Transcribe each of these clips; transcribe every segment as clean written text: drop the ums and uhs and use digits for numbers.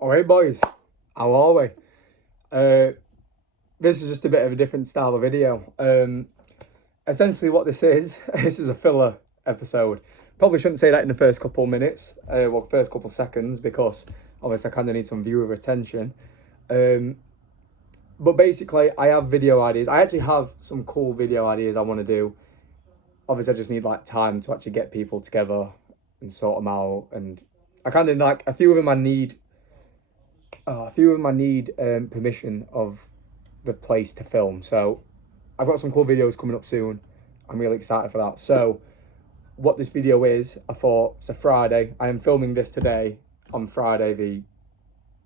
Alright boys, how are we? This is just a bit of a different style of video. Essentially what this is a filler episode. Probably shouldn't say that in the first couple of minutes, first couple of seconds, because obviously I kind of need some viewer attention. But basically I have video ideas. I actually have some cool video ideas I want to do. Obviously I just need like time to actually get people together and sort them out. And I kind of like, a few of them I need permission of the place to film. So I've got some cool videos coming up soon. I'm really excited for that. So what this video is, I thought it's a Friday. I am filming this today on Friday the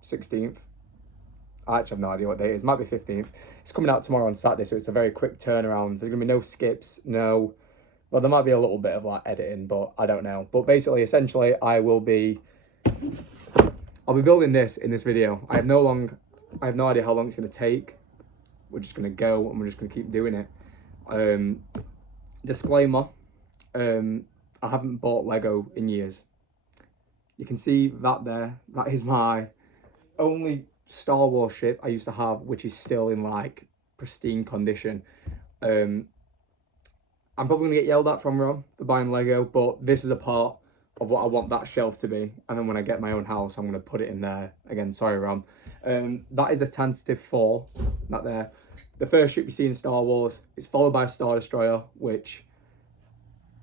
16th. I actually have no idea what day it is. It might be 15th. It's coming out tomorrow on Saturday, so it's a very quick turnaround. There's going to be no skips, well, there might be a little bit of like editing, but I don't know. But basically, essentially, I'll be building this in this video. I have no idea how long it's going to take. We're just going to go and we're just going to keep doing it. Disclaimer, I haven't bought Lego in years. You can see that there. That is my only Star Wars ship I used to have, which is still in like pristine condition. I'm probably going to get yelled at from Ron for buying Lego, but this is a part of what I want that shelf to be. And then when I get my own house, I'm going to put it in there. Again, sorry, Ron. That is a tentative 4, that there. The first ship you see in Star Wars, it's followed by a Star Destroyer, which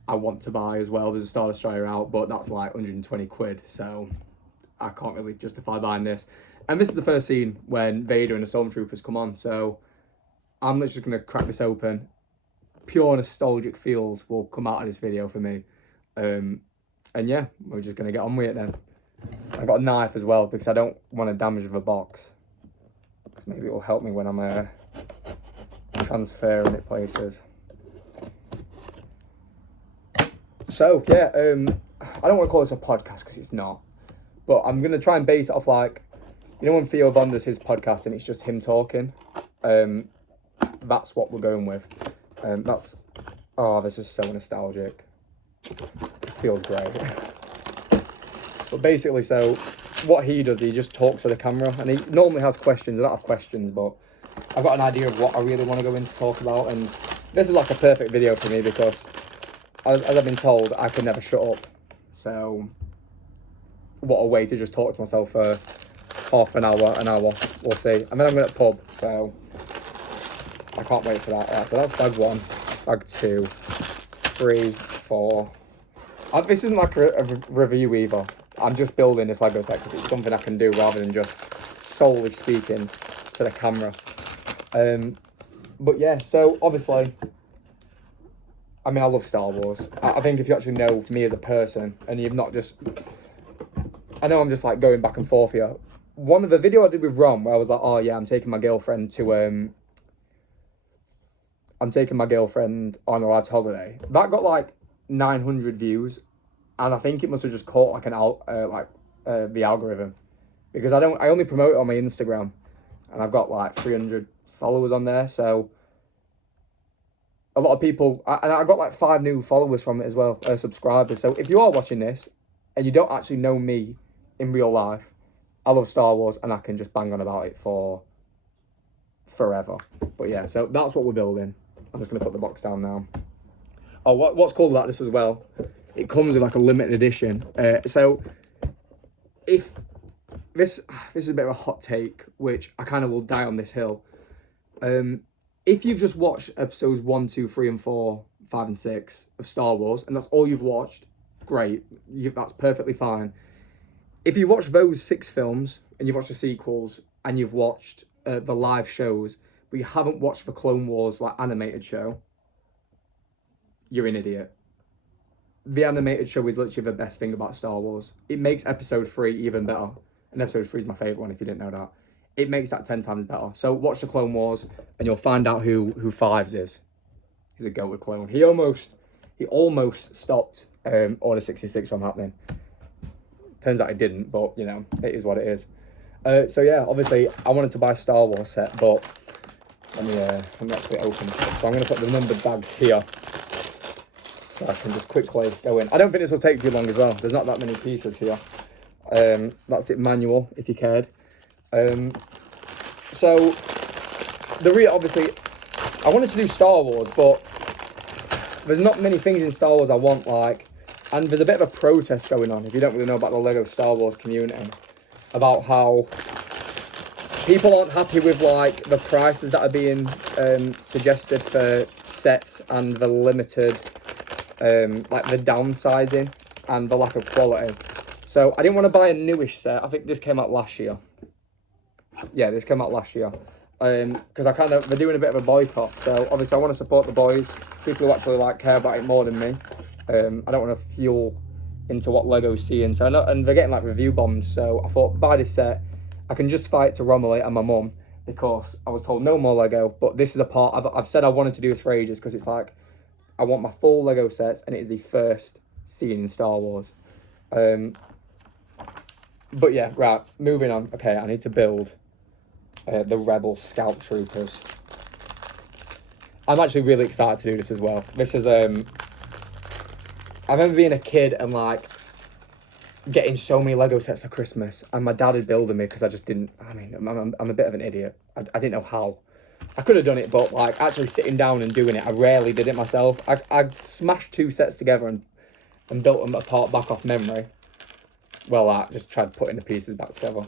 I want to buy as well. There's a Star Destroyer out, but that's like 120 quid, so I can't really justify buying this. And this is the first scene when Vader and the Stormtroopers come on, so I'm literally just going to crack this open. Pure nostalgic feels will come out of this video for me. And yeah, we're just going to get on with it then. I've got a knife as well because I don't want to damage the box. Because maybe it will help me when I'm transferring it places. So yeah, I don't want to call this a podcast because it's not. But I'm going to try and base it off like, you know when Theo Von does his podcast and it's just him talking? That's what we're going with. This is so nostalgic. This feels great. But basically, so what he does, he just talks to the camera, and he normally has questions. I don't have questions, but I've got an idea of what I really want to go in to talk about, and this is like a perfect video for me because, as I've been told, I can never shut up. So, what a way to just talk to myself for half an hour, we'll see. And then I'm going to pub, so I can't wait for that. Right, so that's bag 1, bag 2, 3, 4. This isn't like a review either. I'm just building this Lego set because it's something I can do rather than just solely speaking to the camera. But yeah, so obviously, I mean, I love Star Wars. I think if you actually know me as a person and you've not just, I know I'm just like going back and forth here. One of the video I did with Ron where I was like, oh yeah, I'm taking my girlfriend on a lad's holiday. That got like 900 views, and I think it must have just caught like the algorithm, because I only promote it on my Instagram, and I've got like 300 followers on there. So a lot of people, and I got like 5 new followers from it as well, subscribers. So if you are watching this and you don't actually know me in real life, I love Star Wars and I can just bang on about it for forever. But yeah, so that's what we're building. I'm just going to put the box down now. Oh, what's cool about this as well, it comes with like a limited edition. So if this is a bit of a hot take, which I kind of will die on this hill. If you've just watched episodes 1, 2, 3, and 4, 5, and 6 of Star Wars, and that's all you've watched, great. That's perfectly fine. If you watch those 6 films, and you've watched the sequels, and you've watched the live shows, but you haven't watched the Clone Wars like animated show, you're an idiot. The animated show is literally the best thing about Star Wars. It makes episode 3 even better. And episode 3 is my favourite one, if you didn't know that. It makes that 10 times better. So watch the Clone Wars, and you'll find out who Fives is. He's a goated clone. He almost stopped Order 66 from happening. Turns out it didn't, but you know, it is what it is. So yeah, obviously I wanted to buy a Star Wars set, but let me actually open this up. So I'm going to put the numbered bags here, so I can just quickly go in. I don't think this will take too long as well. There's not that many pieces here. That's it, manual, if you cared. So, obviously, I wanted to do Star Wars, but there's not many things in Star Wars I want, like, and there's a bit of a protest going on, if you don't really know about the Lego Star Wars community, about how people aren't happy with, like, the prices that are being suggested for sets and the limited, like, the downsizing and the lack of quality. So I didn't want to buy a newish set. I think this came out last year. Yeah, this came out last year. Because they're doing a bit of a boycott. So obviously I want to support the boys, people who actually like care about it more than me. I don't want to fuel into what Lego's seeing. So and they're getting like review bombs. So I thought, buy this set. I can justify it to Romilly and my mum because I was told no more Lego. But this is a part I've said I wanted to do this for ages because it's like I want my full Lego sets and it is the first scene in Star Wars. But yeah, right, moving on. Okay, I need to build the Rebel Scout Troopers. I'm actually really excited to do this as well. This is, I remember being a kid and like getting so many Lego sets for Christmas and my dad had building me because I just didn't, I'm a bit of an idiot. I didn't know how. I could have done it, but like actually sitting down and doing it, I rarely did it myself. I smashed 2 sets together and built them apart back off memory. Well, I just tried putting the pieces back together.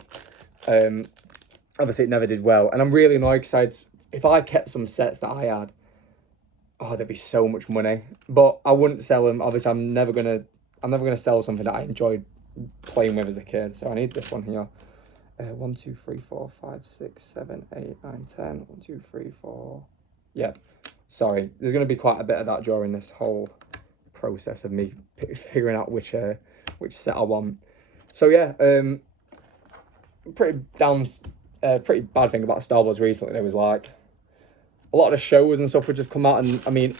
Obviously, it never did well. And I'm really annoyed because if I kept some sets that I had, there'd be so much money. But I wouldn't sell them. Obviously, I'm never gonna sell something that I enjoyed playing with as a kid. So I need this one here. 1, 2, 3, 4, 5, 6, 7, 8, 9, 10. 1, 2, 3, 4. Yeah. Sorry. There's going to be quite a bit of that during this whole process of me figuring out which set I want. So yeah, pretty bad thing about Star Wars recently. There was like a lot of the shows and stuff would just come out, and I mean,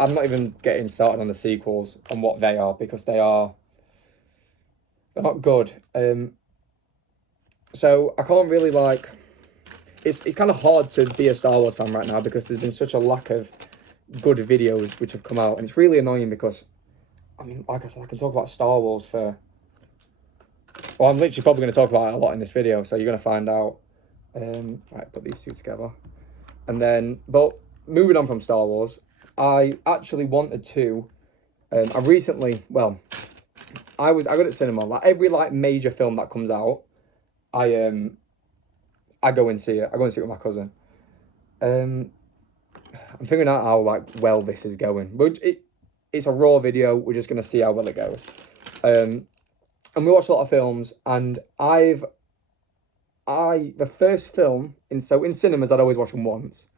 I'm not even getting started on the sequels and what they are because they're not good. So I can't really like. It's kind of hard to be a Star Wars fan right now because there's been such a lack of good videos which have come out, and it's really annoying because, I mean, like I said, I can talk about Star Wars for. Well, I'm literally probably going to talk about it a lot in this video, so you're going to find out. Right, put these 2 together. And then, but moving on from Star Wars, I actually wanted to, I got at cinema, like every like major film that comes out, I go and see it. I go and see it with my cousin. I'm figuring out how like well this is going. But it's a raw video, we're just going to see how well it goes. And we watched a lot of films, and the first film, in cinemas, I'd always watch them once.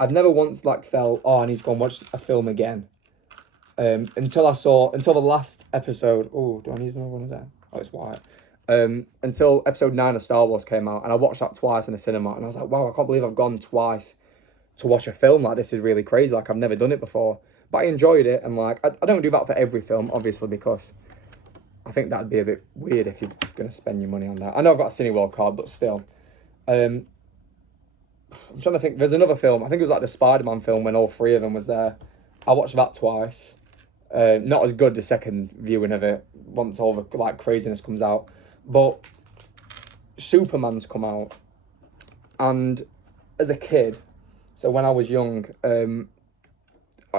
I've never once, like, felt, I need to go and watch a film again. Until the last episode, do I need another one of them? Oh, it's white. Until episode 9 of Star Wars came out, and I watched that twice in the cinema, and I was like, wow, I can't believe I've gone twice to watch a film. Like, this is really crazy, like, I've never done it before. But I enjoyed it, and, like, I don't do that for every film, obviously, because I think that'd be a bit weird if you're going to spend your money on that. I know I've got a Cineworld card, but still. I'm trying to think. There's another film. I think it was like the Spider-Man film when all 3 of them was there. I watched that twice. Not as good the second viewing of it once all the like craziness comes out. But Superman's come out. And as a kid, so when I was young,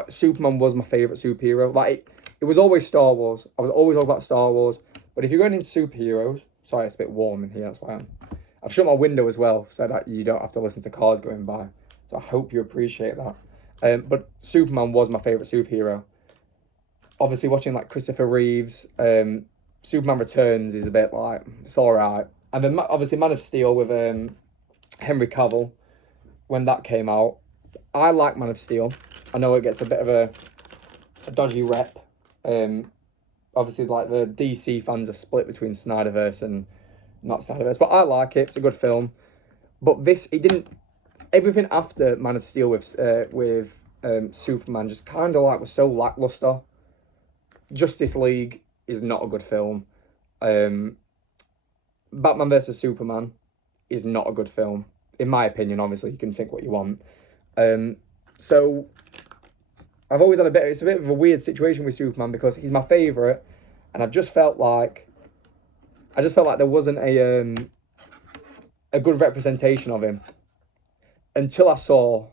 Superman was my favourite superhero. Like, it was always Star Wars. I was always all about Star Wars. But if you're going into superheroes... Sorry, it's a bit warm in here, that's why I've shut my window as well, so that you don't have to listen to cars going by. So I hope you appreciate that. But Superman was my favourite superhero. Obviously, watching, like, Christopher Reeves, Superman Returns is a bit, like, it's alright. And then, obviously, Man of Steel with Henry Cavill, when that came out. I like Man of Steel. I know it gets a bit of a dodgy rep. Obviously, like, the DC fans are split between Snyderverse and not Snyderverse, but I like it. It's a good film. But everything after Man of Steel with Superman just kind of like was so lackluster. Justice League is not a good film. Batman vs Superman is not a good film, in my opinion. Obviously, you can think what you want. So I've always had it's a bit of a weird situation with Superman because he's my favourite, and I've just felt like I just felt like there wasn't a good representation of him until I saw,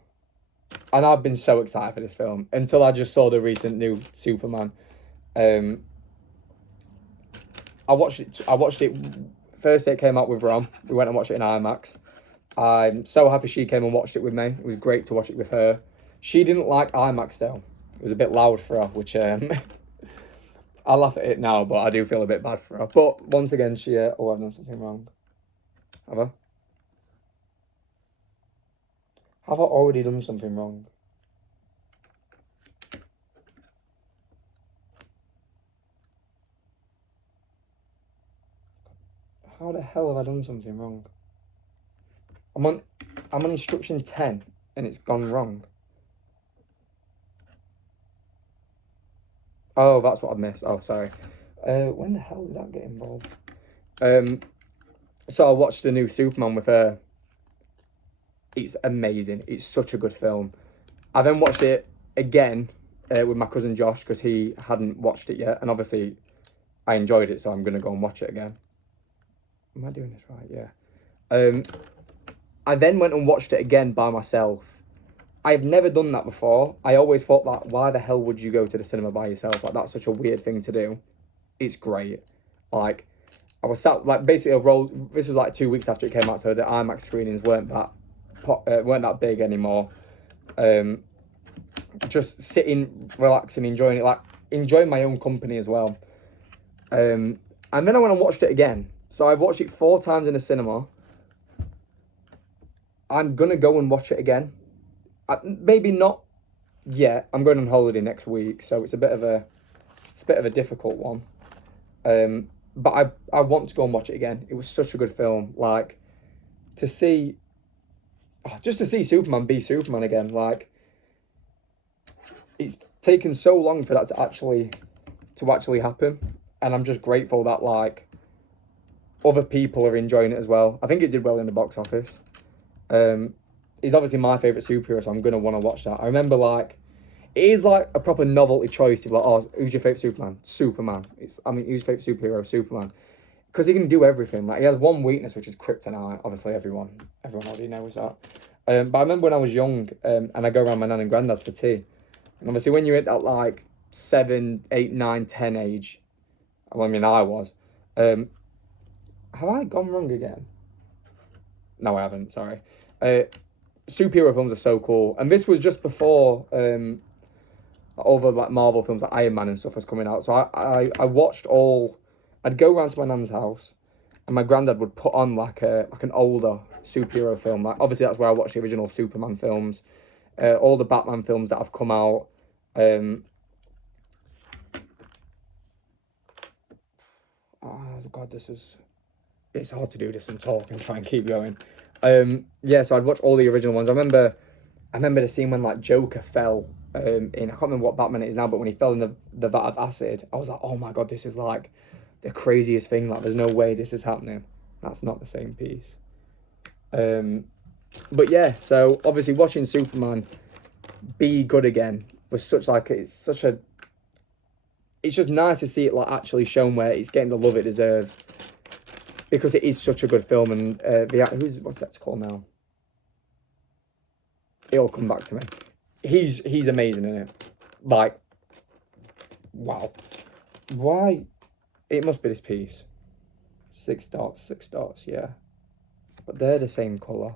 and I've been so excited for this film, until I just saw the recent new Superman. I watched it first day it came out with Rom. We went and watched it in IMAX. I'm so happy she came and watched it with me. It was great to watch it with her. She didn't like IMAX though. It was a bit loud for her, which I laugh at it now, but I do feel a bit bad for her. But once again, she I've done something wrong. Have I? Have I already done something wrong? How the hell have I done something wrong? I'm on instruction 10 and it's gone wrong. Oh, that's what I missed. Oh, sorry. When the hell did that get involved? So I watched the new Superman with her. It's amazing. It's such a good film. I then watched it again with my cousin Josh because he hadn't watched it yet. And obviously, I enjoyed it, so I'm going to go and watch it again. Am I doing this right? Yeah. I then went and watched it again by myself. I've never done that before. I always thought that, why the hell would you go to the cinema by yourself? Like, that's such a weird thing to do. It's great. Like, I was sat, like, basically, this was like 2 weeks after it came out, so the IMAX screenings weren't that big anymore. Just sitting, relaxing, enjoying it, like, enjoying my own company as well. And then I went and watched it again. So I've watched it 4 times in the cinema. I'm going to go and watch it again. Maybe not yet. I'm going on holiday next week, so it's a bit of a difficult one. But I want to go and watch it again. It was such a good film. Like, to see, just to see Superman be Superman again. Like, it's taken so long for that to actually happen, and I'm just grateful that like other people are enjoying it as well. I think it did well in the box office. He's obviously my favourite superhero, so I'm going to want to watch that. I remember, like, it is, like, a proper novelty choice. You're like, oh, who's your favourite Superman? Superman. Who's your favourite superhero? Superman. Because he can do everything. Like, he has one weakness, which is kryptonite. Obviously, everyone already knows that. But I remember when I was young, and I go around my nan and granddad's for tea. And obviously, when you're at that, like, 7, 8, 9, 10 age, well, I mean, I was. Have I gone wrong again? No, I haven't, sorry. Superhero films are so cool, and this was just before all the like Marvel films, like Iron Man and stuff was coming out. So I watched all. I'd go round to my nan's house, and my granddad would put on like an older superhero film. Like, obviously that's where I watched the original Superman films, all the Batman films that have come out. Oh God, it's hard to do this and talk and try and keep going. Yeah, so I'd watch all the original ones. I remember the scene when like Joker fell in, I can't remember what Batman it is now, but when he fell in the vat of acid, I was like, oh my God, this is like the craziest thing. Like, there's no way this is happening. That's not the same piece. But yeah, so obviously watching Superman be good again was such like, it's just nice to see it like actually shown where it's getting the love it deserves. Because it is such a good film, and what's that called now? It'll come back to me. He's amazing in it. Like, wow. Why? It must be this piece. 6 dots, yeah. But they're the same colour.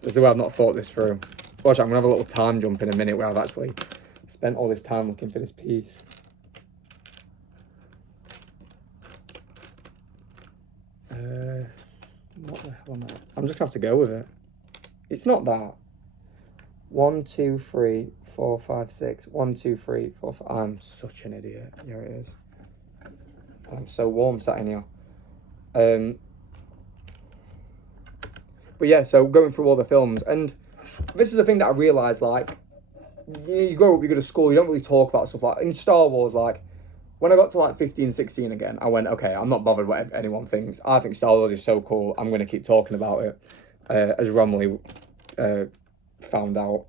This is why I've not thought this through. Watch, I'm going to have a little time jump in a minute where I've actually spent all this time looking for this piece. What the hell am I? I'm just going to have to go with it. It's not that. 1, 2, 3, 4, 5, 6. 1, 2, 3, 4, 5. I'm such an idiot. Here it is. I'm so warm sat in here. But yeah, so going through all the films, and this is the thing that I realised, like, you grow up, you go to school, you don't really talk about stuff like, in Star Wars, like, when I got to like 15, 16 again, I went, okay, I'm not bothered what anyone thinks. I think Star Wars is so cool, I'm going to keep talking about it, as Romley found out.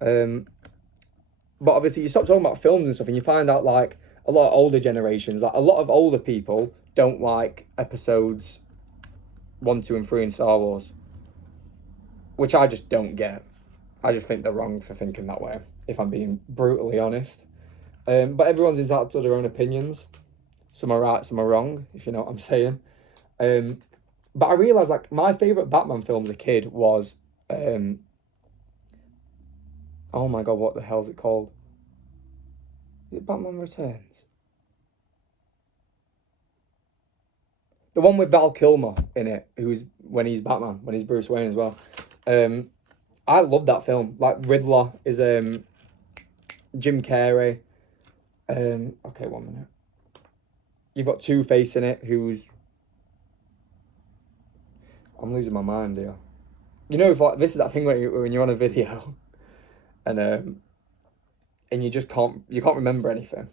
But obviously you stop talking about films and stuff and you find out like, a lot of older generations, like a lot of older people don't like episodes 1, 2, and 3 in Star Wars, which I just don't get. I just think they're wrong for thinking that way, if I'm being brutally honest. But everyone's entitled to their own opinions. Some are right, some are wrong, if you know what I'm saying. But I realised, like, my favourite Batman film as a kid was... oh my god, what the hell's it called? Is it Batman Returns? The one with Val Kilmer in it, when he's Batman, when he's Bruce Wayne as well. I love that film. Like, Riddler is Jim Carrey. Okay, 1 minute. You've got Two-Face in it, who's... I'm losing my mind here. You know, if, like, this is that thing when you're on a video and you just can't remember anything.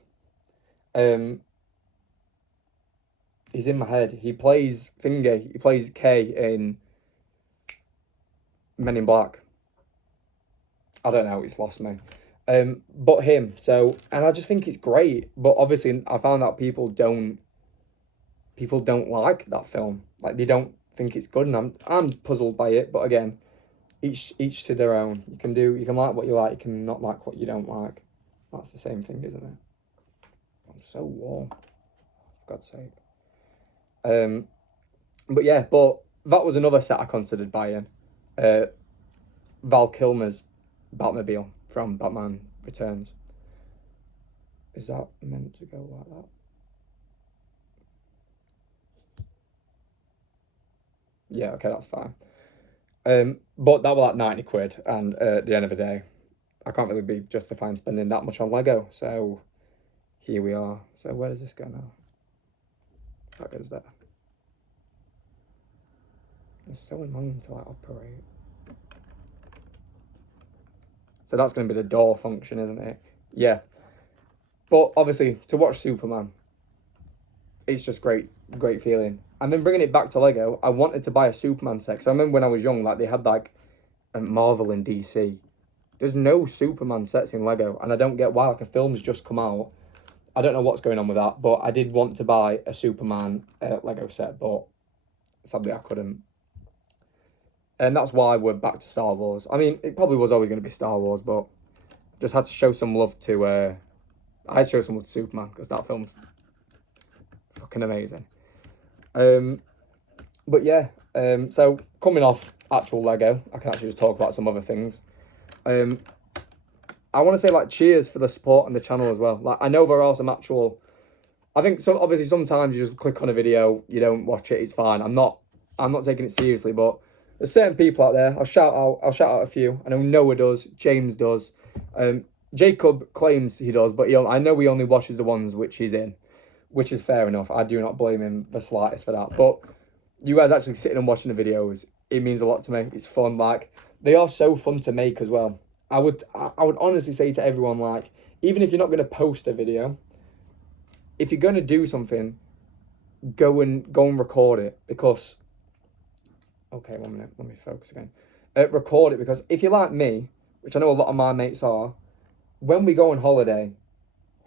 He's in my head. He plays K in Men in Black. I don't know, it's lost me. But him, so, and I just think it's great. But obviously I found out people don't like that film. Like, they don't think it's good, and I'm puzzled by it. But again, each to their own. You can like what you like, you can not like what you don't like. That's the same thing, isn't it? I'm so warm, for God's sake. But yeah, but that was another set I considered buying. Val Kilmer's Batmobile from Batman Returns. Is that meant to go like that? Yeah, okay, that's fine. But that was like 90 quid, and at the end of the day, I can't really be justifying spending that much on Lego, so here we are. So where does this go now? That goes there. It's so annoying to like operate. So that's going to be the door function, isn't it? Yeah. But obviously, to watch Superman, it's just great feeling. And then bringing it back to Lego, I wanted to buy a Superman set. Because I remember when I was young, like, they had like a Marvel and DC. There's no Superman sets in Lego, and I don't get why. Like, a film's just come out. I don't know what's going on with that, but I did want to buy a Superman Lego set, but sadly I couldn't. And that's why we're back to Star Wars. I mean, it probably was always going to be Star Wars, but just had to show some love to... I had to show some love to Superman, because that film's fucking amazing. But yeah, so coming off actual Lego, I can actually just talk about some other things. I want to say, like, cheers for the support on the channel as well. Like, I know there are some actual... I think obviously sometimes you just click on a video, you don't watch it, it's fine. I'm not taking it seriously, but there's certain people out there. I'll shout out a few. I know Noah does, James does. Jacob claims he does, but I know he only watches the ones which he's in, which is fair enough. I do not blame him the slightest for that. But you guys actually sitting and watching the videos, it means a lot to me. It's fun. Like, they are so fun to make as well. I would honestly say to everyone, like, even if you're not going to post a video, if you're going to do something, go and record it, because... Okay, 1 minute. Let me focus again. Record it, because if you're like me, which I know a lot of my mates are, when we go on holiday,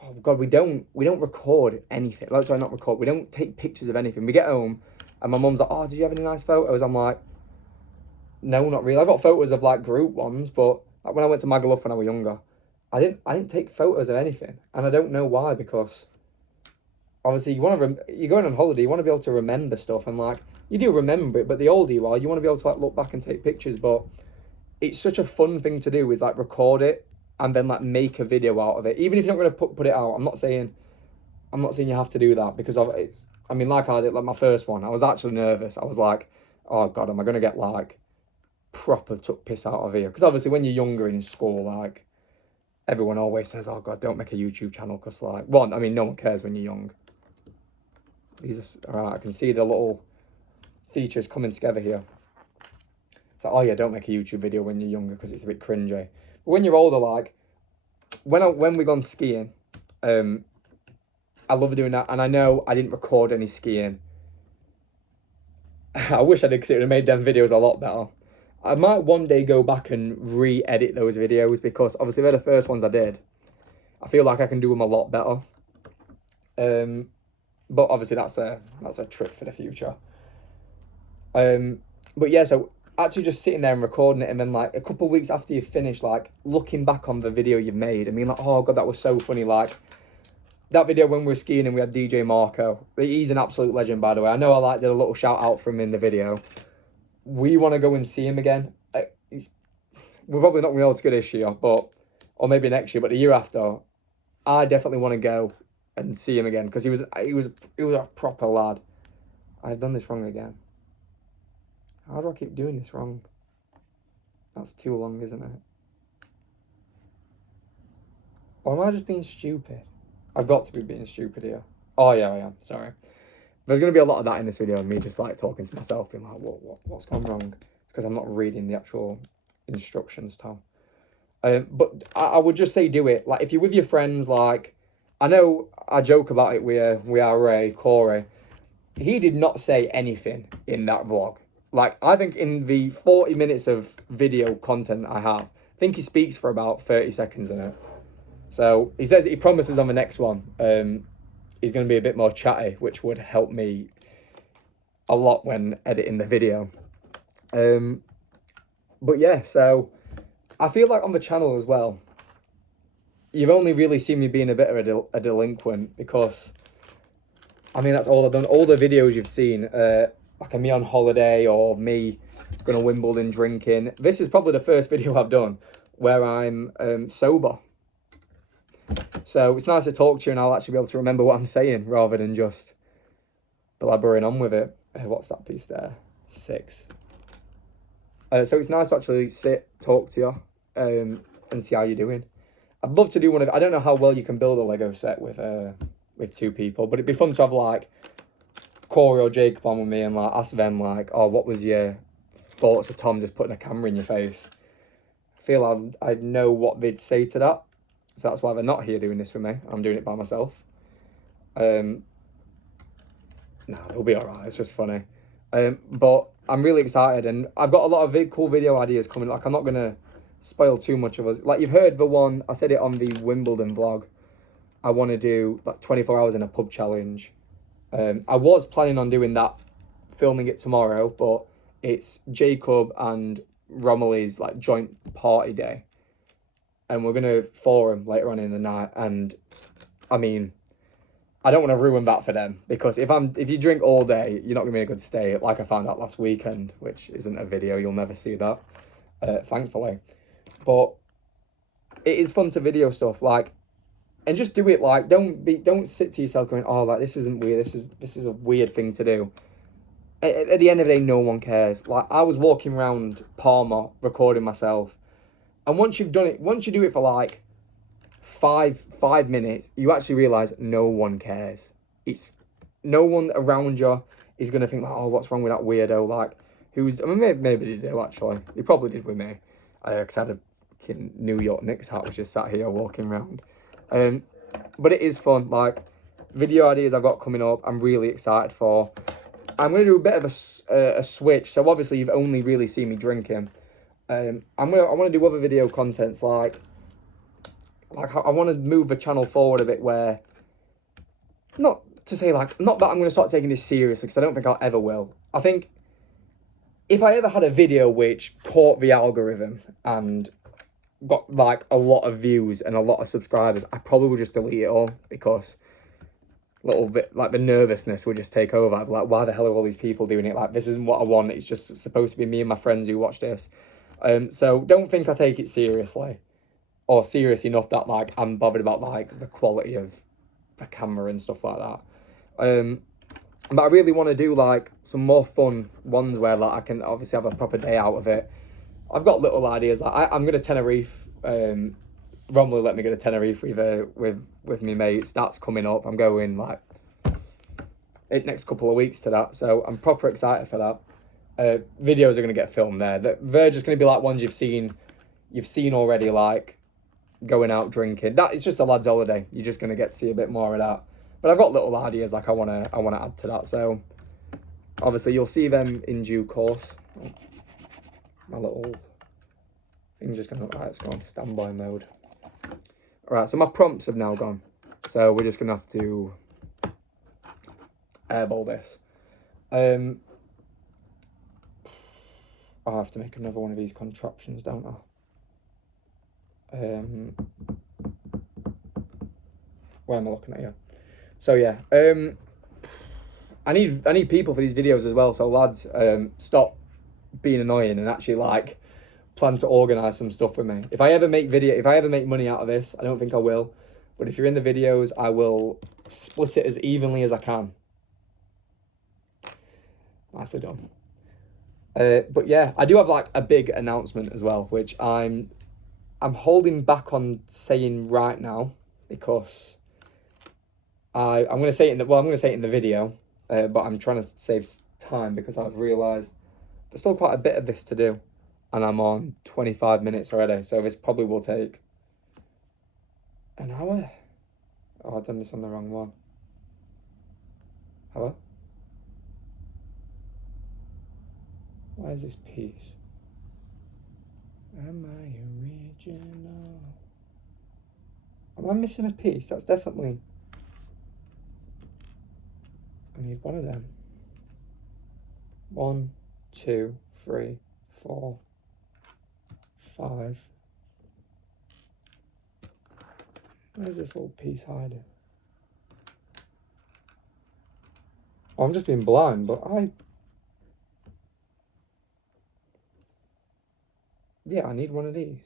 oh God, we don't record anything. Like, sorry, not record. We don't take pictures of anything. We get home, and my mum's like, "Oh, did you have any nice photos?" I'm like, "No, not really. I got photos of like group ones, but like, when I went to Magaluf when I was younger, I didn't take photos of anything, and I don't know why, because obviously you're going on holiday, you want to be able to remember stuff, and like, you do remember it, but the older you are, you want to be able to like look back and take pictures. But it's such a fun thing to do, is like record it and then like make a video out of it. Even if you're not going to put it out, I'm not saying you have to do that, because I mean, like I did, like my first one, I was actually nervous. I was like, oh God, am I going to get like proper took piss out of here? Because obviously when you're younger in school, like, everyone always says, oh God, don't make a YouTube channel, because like, one, I mean, no one cares when you're young. Alright, I can see the little features coming together here. It's like, oh yeah, don't make a YouTube video when you're younger, because it's a bit cringy. But when you're older, like, when we gone skiing, I love doing that, and I know I didn't record any skiing. I wish I did, because it would have made them videos a lot better. I might one day go back and re-edit those videos, because obviously they're the first ones I did. I feel like I can do them a lot better. But obviously that's a trick for the future. But yeah, so actually just sitting there and recording it, and then like a couple of weeks after you finish, like looking back on the video you've made and being like, oh god, that was so funny. Like that video when we were skiing and we had DJ Marco. He's an absolute legend, by the way. I know I like did a little shout out for him in the video. We want to go and see him again. We're probably not going to be able to go this year, or maybe next year, but the year after, I definitely want to go and see him again, because he was a proper lad. I've done this wrong again. How do I keep doing this wrong? That's too long, isn't it? Or am I just being stupid? I've got to be being stupid here. Oh yeah, I am. Sorry. There's going to be a lot of that in this video, me just like talking to myself, being like, what's gone wrong? Because I'm not reading the actual instructions, Tom. But I would just say do it. Like, if you're with your friends, like, I know I joke about it with Corey. He did not say anything in that vlog. Like, I think in the 40 minutes of video content I have, I think he speaks for about 30 seconds in it. So he says he promises on the next one, he's going to be a bit more chatty, which would help me a lot when editing the video. But yeah, so I feel like on the channel as well, you've only really seen me being a bit of a delinquent, because, I mean, that's all I've done. All the videos you've seen, like me on holiday or me going to Wimbledon drinking. This is probably the first video I've done where I'm sober. So it's nice to talk to you and I'll actually be able to remember what I'm saying rather than just blabbering on with it. What's that piece there? 6. So it's nice to actually sit, talk to you, and see how you're doing. I'd love to do one of... I don't know how well you can build a Lego set with 2 people, but it'd be fun to have, like, Corey or Jacob on with me and, like, ask them, like, oh, what was your thoughts of Tom just putting a camera in your face? I feel I'd know what they'd say to that. So that's why they're not here doing this with me. I'm doing it by myself. Nah, it'll be alright. It's just funny. But I'm really excited, and I've got a lot of cool video ideas coming. Like, I'm not going to spoil too much of us. Like, you've heard the one, I said it on the Wimbledon vlog. I want to do, like, 24 hours in a pub challenge. I was planning on doing that, filming it tomorrow, but it's Jacob and Romilly's, like, joint party day. And we're going to forum later on in the night. And, I mean, I don't want to ruin that for them. Because if you drink all day, you're not going to be in a good state. Like I found out last weekend, which isn't a video. You'll never see that, thankfully. But it is fun to video stuff. Like, and just do it. Like, don't sit to yourself going, oh, like, this isn't weird. This is a weird thing to do. At the end of the day, no one cares. Like, I was walking around Palmer recording myself. And once you've done it, once you do it for like five minutes, you actually realise no one cares. It's no one around you is going to think, like, oh, what's wrong with that weirdo? Like, I mean, maybe they do, actually. They probably did with me. Because I had a fucking New York Knicks hat, which just sat here walking around. But it is fun. Like, video ideas I've got coming up, I'm really excited for. I'm going to do a bit of a switch. So obviously you've only really seen me drinking. I want to do other video contents, like I want to move the channel forward a bit, where, not to say, like, not that I'm going to start taking this seriously, because I don't think I'll ever will. I think if I ever had a video which caught the algorithm and got, like, a lot of views and a lot of subscribers, I probably would just delete it all, because a little bit, like, the nervousness would just take over. I'd be like, why the hell are all these people doing it? Like, this isn't what I want. It's just supposed to be me and my friends who watch this. So don't think I take it seriously, or serious enough that, like, I'm bothered about, like, the quality of the camera and stuff like that. But I really want to do, like, some more fun ones where, like, I can obviously have a proper day out of it. I've got little ideas. Like, I'm going to Tenerife. Romilly let me go to Tenerife with me mates. That's coming up. I'm going, like, next couple of weeks to that. So I'm proper excited for that. Videos are going to get filmed there. They're just going to be like ones you've seen already, like going out drinking. That is just a lad's holiday. You're just going to get to see a bit more of that. But I've got little ideas like I want to add to that. So obviously you'll see them in due course. Oh, my little thing's just going to, right, it's gone standby mode. All right, so my prompts have now gone. So we're just going to have to airball this. I'll have to make another one of these contraptions, don't I? Where am I looking at here? So yeah, I need people for these videos as well. So lads, stop being annoying and actually like plan to organise some stuff with me. If I ever make money out of this, I don't think I will. But if you're in the videos, I will split it as evenly as I can. Nicely done. But yeah, I do have like a big announcement as well, which I'm holding back on saying right now because I'm going to say it in the video, but I'm trying to save time because I've realised there's still quite a bit of this to do, and I'm on 25 minutes already, so this probably will take an hour. Oh, I've done this on the wrong one. Hello? Why is this piece? Am I original? Am I missing a piece? That's definitely... I need one of them. 1, 2, 3, 4, 5. Where's this little piece hiding? Oh, I'm just being blind, but yeah, I need one of these.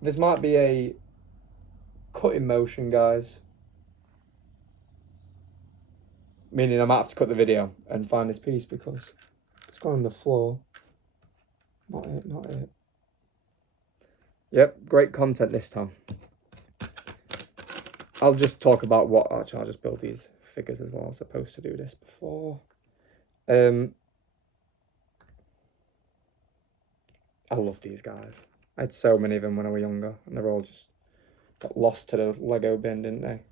This might be a cutting motion, guys. Meaning I might have to cut the video and find this piece because it's gone on the floor. Not it. Yep, great content this time. I'll just talk about what... Actually, I'll just build these figures as well. I was supposed to do this before. I love these guys. I had so many of them when I was younger, and they're all just got lost to the Lego bin, didn't they?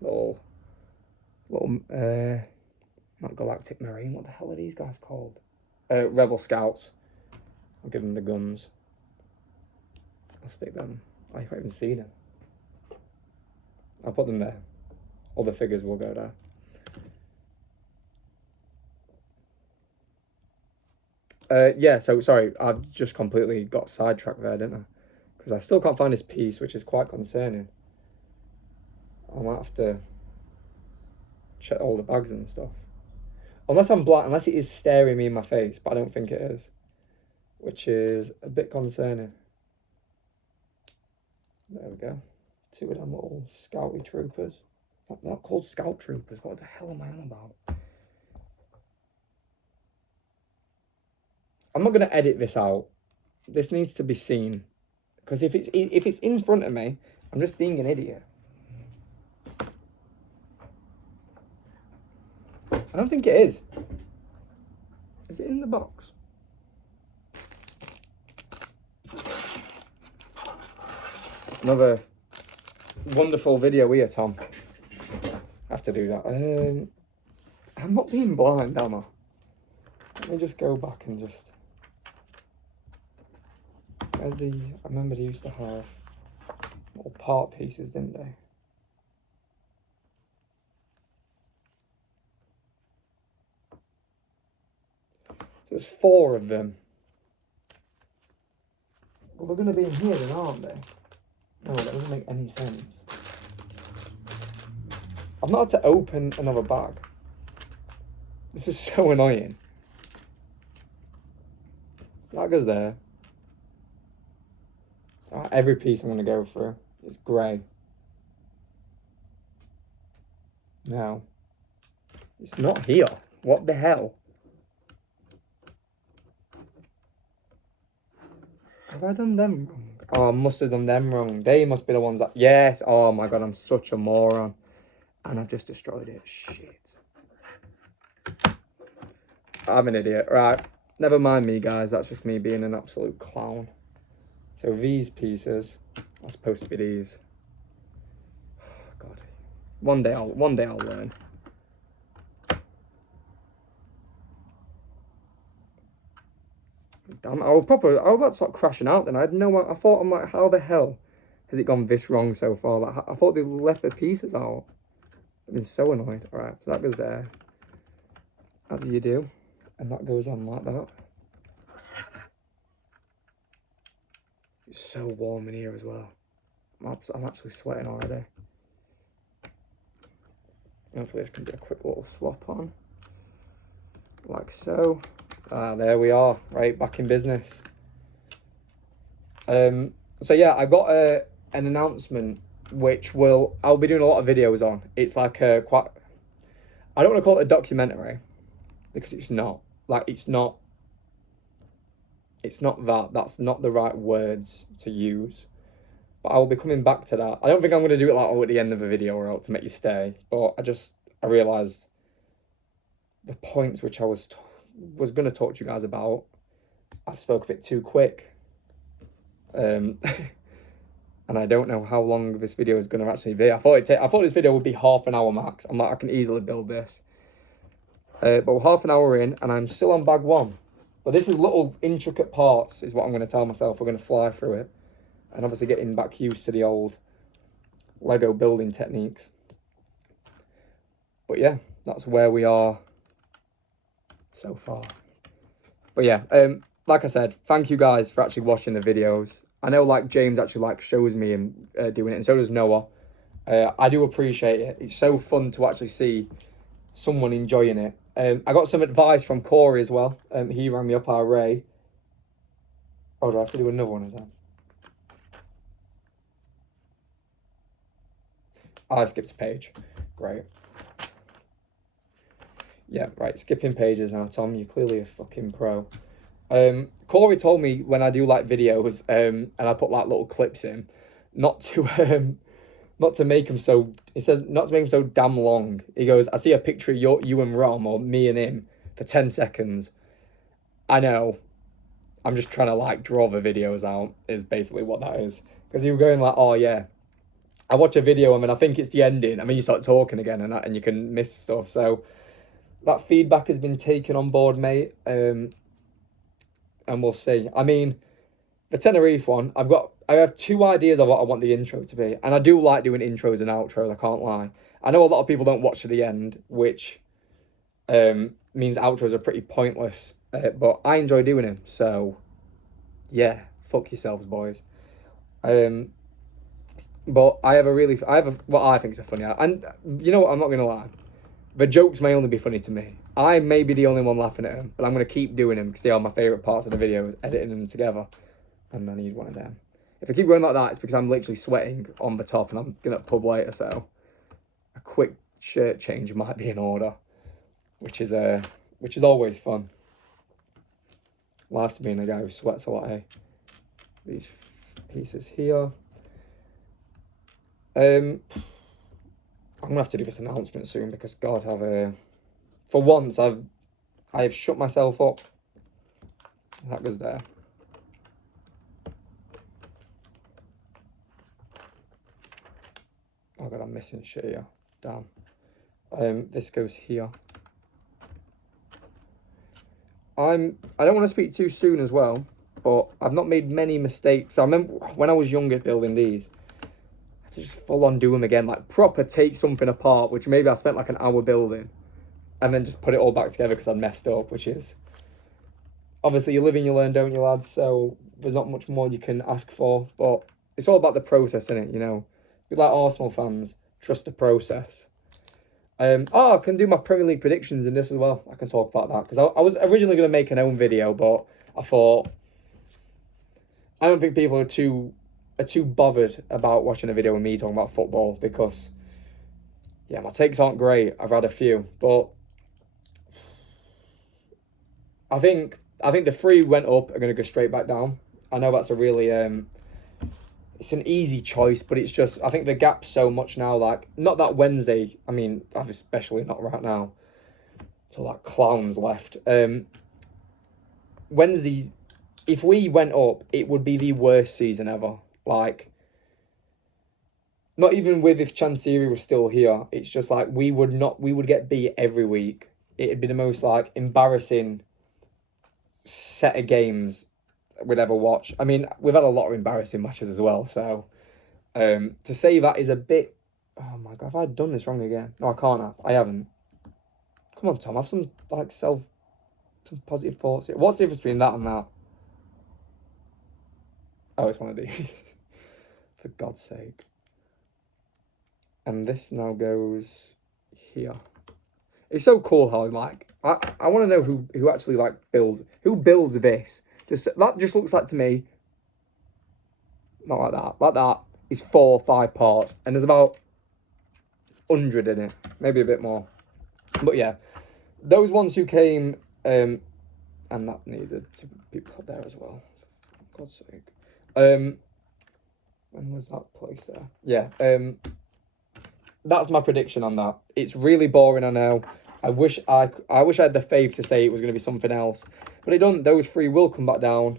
Little, not Galactic Marine. What the hell are these guys called? Rebel Scouts. I'll give them the guns. I'll stick them. Oh, you can't even see them. I'll put them there. All the figures will go there. Yeah, so sorry, I've just completely got sidetracked there, didn't I? Because I still can't find this piece, which is quite concerning. I might have to check all the bags and stuff. Unless I'm blind, unless it is staring me in my face, but I don't think it is. Which is a bit concerning. There we go. 2 of them little scouty troopers. They're not called scout troopers. What the hell am I on about? I'm not going to edit this out. This needs to be seen. Because if it's in front of me, I'm just being an idiot. I don't think it is. Is it in the box? Another wonderful video here, Tom. I have to do that. I'm not being blind, am I? Let me just go back and just... Where's the... I remember they used to have little part pieces, didn't they? So there's 4 of them. Well, they're going to be in here then, aren't they? No, that doesn't make any sense. I've not had to open another bag. This is so annoying. So that goes there. Every piece I'm going to go through is grey. Now, it's not here. What the hell? Have I done them wrong? Oh, I must have done them wrong. They must be the ones that... Yes. Oh my god, I'm such a moron. And I've just destroyed it. Shit. I'm an idiot. Right. Never mind me, guys. That's just me being an absolute clown. So these pieces are supposed to be these. Oh, god. One day I'll learn. Damn, I was about to start crashing out then. I had no... I thought, I'm like, how the hell has it gone this wrong so far? Like, I thought they left the pieces out. I've been so annoyed. All right, so that goes there, as you do, and that goes on like that. It's so warm in here as well. I'm actually sweating already. Hopefully this can be a quick little swap on, like so. There we are, right, back in business. So yeah, I got an announcement which I'll be doing a lot of videos on. It's like I don't want to call it a documentary, because it's not. Like, it's not that. That's not the right words to use. But I will be coming back to that. I don't think I'm going to do it like at the end of a video or else to make you stay. But I realised the points which I was going to talk to you guys about, I spoke a bit too quick. And I don't know how long this video is going to actually be. I thought this video would be half an hour max. I'm like, I can easily build this. But we're half an hour in, and I'm still on bag one. But this is little intricate parts, is what I'm going to tell myself. We're going to fly through it. And obviously getting back used to the old Lego building techniques. But yeah, that's where we are so far. But yeah, like I said, thank you guys for actually watching the videos. I know, like, James actually, like, shows me him doing it, and so does Noah. I do appreciate it. It's so fun to actually see someone enjoying it. I got some advice from Corey as well. He rang me up our Ray. Oh, do I have to do another one of them? I skipped a page. Great. Yeah, right. Skipping pages now, Tom. You're clearly a fucking pro. Corey told me when I do like videos, and I put like little clips in, not to make them so. He says not to make them so damn long. He goes, I see a picture of you and Rom, or me and him, for 10 seconds. I know. I'm just trying to like draw the videos out. Is basically what that is. Because you were going like, oh yeah. I watch a video and I think it's the ending. I mean, you start talking again and you can miss stuff. So that feedback has been taken on board, mate. And we'll see. I mean, the Tenerife one, I have 2 ideas of what I want the intro to be. And I do like doing intros and outros, I can't lie. I know a lot of people don't watch to the end, which means outros are pretty pointless. But I enjoy doing them. So, yeah, fuck yourselves, boys. But I have what I think is a funny, and you know what, I'm not going to lie. The jokes may only be funny to me. I may be the only one laughing at them, but I'm going to keep doing them because they are my favourite parts of the videos, editing them together. And I need one of them. If I keep going like that, it's because I'm literally sweating on the top and I'm going to pub later, so a quick shirt change might be in order, which is always fun. Life's being a guy who sweats a lot, eh? These pieces here. I'm gonna have to do this announcement soon because God, for once I've shut myself up. That goes there. Oh God, I'm missing shit here. Damn. This goes here. I don't want to speak too soon as well, but I've not made many mistakes. I remember when I was younger building these, to just full on do them again, like proper take something apart, which maybe I spent like an hour building, and then just put it all back together because I messed up, which is, obviously you live and you learn, don't you, lads? So there's not much more you can ask for, but it's all about the process, innit, you know? Be like Arsenal fans, trust the process. I can do my Premier League predictions in this as well. I can talk about that, because I was originally going to make an own video, but I thought, I don't think people are too bothered about watching a video with me talking about football, because yeah, my takes aren't great. I've had a few, but I think the 3 went up are going to go straight back down. I know that's a really it's an easy choice, but it's just, I think the gap's so much now, like, not that Wednesday, I mean, especially not right now, so like clowns left. Wednesday, if we went up, it would be the worst season ever. Like, not even with if Chansiri was still here. It's just like we would get beat every week. It'd be the most like embarrassing set of games we'd ever watch. I mean, we've had a lot of embarrassing matches as well, so To say that is a bit... Oh my God, have I done this wrong again? No, I can't have. I haven't. Come on, Tom, have some, like, some positive thoughts here. What's the difference between that and that? Oh, it's one of these. For God's sake. And this now goes here. It's so cool how, like, I want to know who actually, like, who builds this. That just looks like, to me, not like that. Like that is 4 or 5 parts. And there's about 100 in it. Maybe a bit more. But yeah, those ones who came, and that needed to be put there as well. For God's sake. When was that place there? Yeah. That's my prediction on that. It's really boring, I know. I wish I had the faith to say it was going to be something else, but it don't. Those 3 will come back down.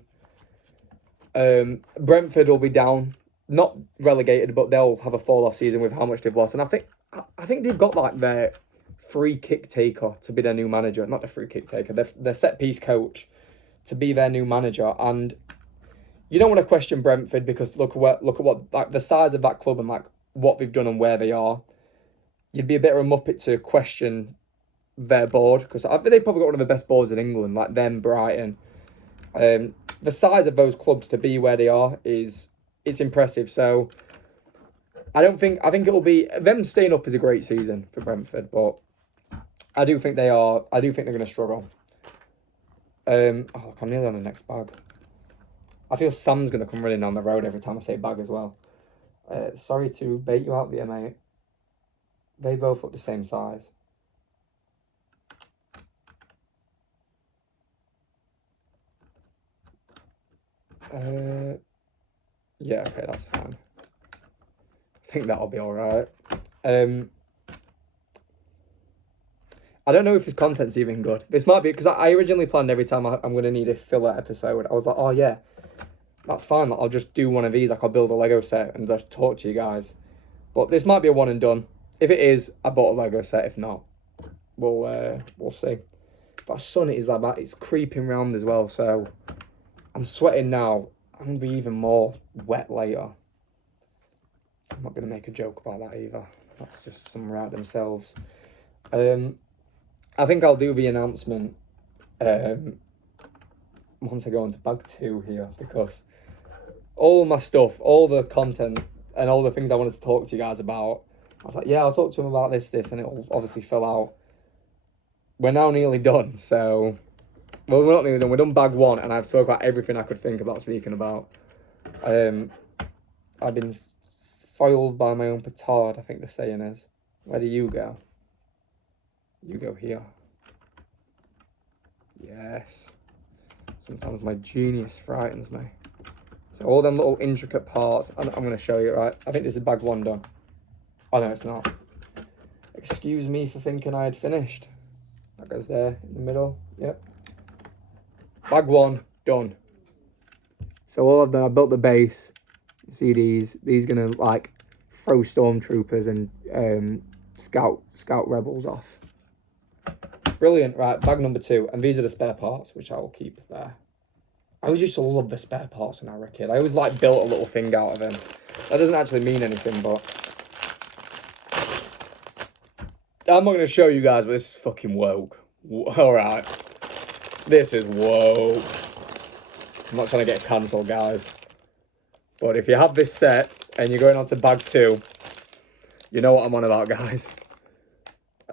Brentford will be down, not relegated, but they'll have a fall off season with how much they've lost. And I think they've got like their free kick taker to be their new manager. Not the free kick taker, their set piece coach to be their new manager. And you don't want to question Brentford because look at what like the size of that club and like what they've done and where they are. You'd be a bit of a muppet to question their board because they probably got one of the best boards in England, like them, Brighton. The size of those clubs to be where they are it's impressive. So I think it'll be them staying up is a great season for Brentford, but I do think they're going to struggle. I'm nearly on the next bag. I feel Sam's going to come running down the road every time I say bag as well. Sorry to bait you out there, mate. They both look the same size. Yeah, okay, that's fine. I think that'll be alright. I don't know if his content's even good. This might be, because I originally planned every time I'm going to need a filler episode. I was like, oh yeah, that's fine. I'll just do one of these. Like, I'll build a Lego set and just talk to you guys. But this might be a one and done. If it is, I bought a Lego set. If not, we'll see. That sun is like that. It's creeping round as well, so I'm sweating now. I'm going to be even more wet later. I'm not going to make a joke about that either. That's just some right themselves. I think I'll do the announcement once I go into bag 2 here, because all my stuff, all the content and all the things I wanted to talk to you guys about, I was like, yeah, I'll talk to them about this, and it'll obviously fill out. We're now nearly done, so... Well, we're not nearly done. We're done bag 1, and I've spoke about everything I could think about speaking about. I've been foiled by my own petard, I think the saying is. Where do you go? You go here. Yes. Sometimes my genius frightens me. So all them little intricate parts, I'm going to show you, right? I think this is bag 1 done. Oh, no, it's not. Excuse me for thinking I had finished. That goes there in the middle. Yep. Bag 1 done. So all I've done, I built the base. You see these gonna like throw stormtroopers and scout rebels off. Brilliant. Right, bag number 2, and these are the spare parts, which I will keep there. I always used to love the spare parts when I was a kid. I always like built a little thing out of them. That doesn't actually mean anything, but I'm not going to show you guys, but this is fucking woke. Alright. This is woke. I'm not trying to get cancelled, guys. But if you have this set and you're going on to bag 2, you know what I'm on about, guys.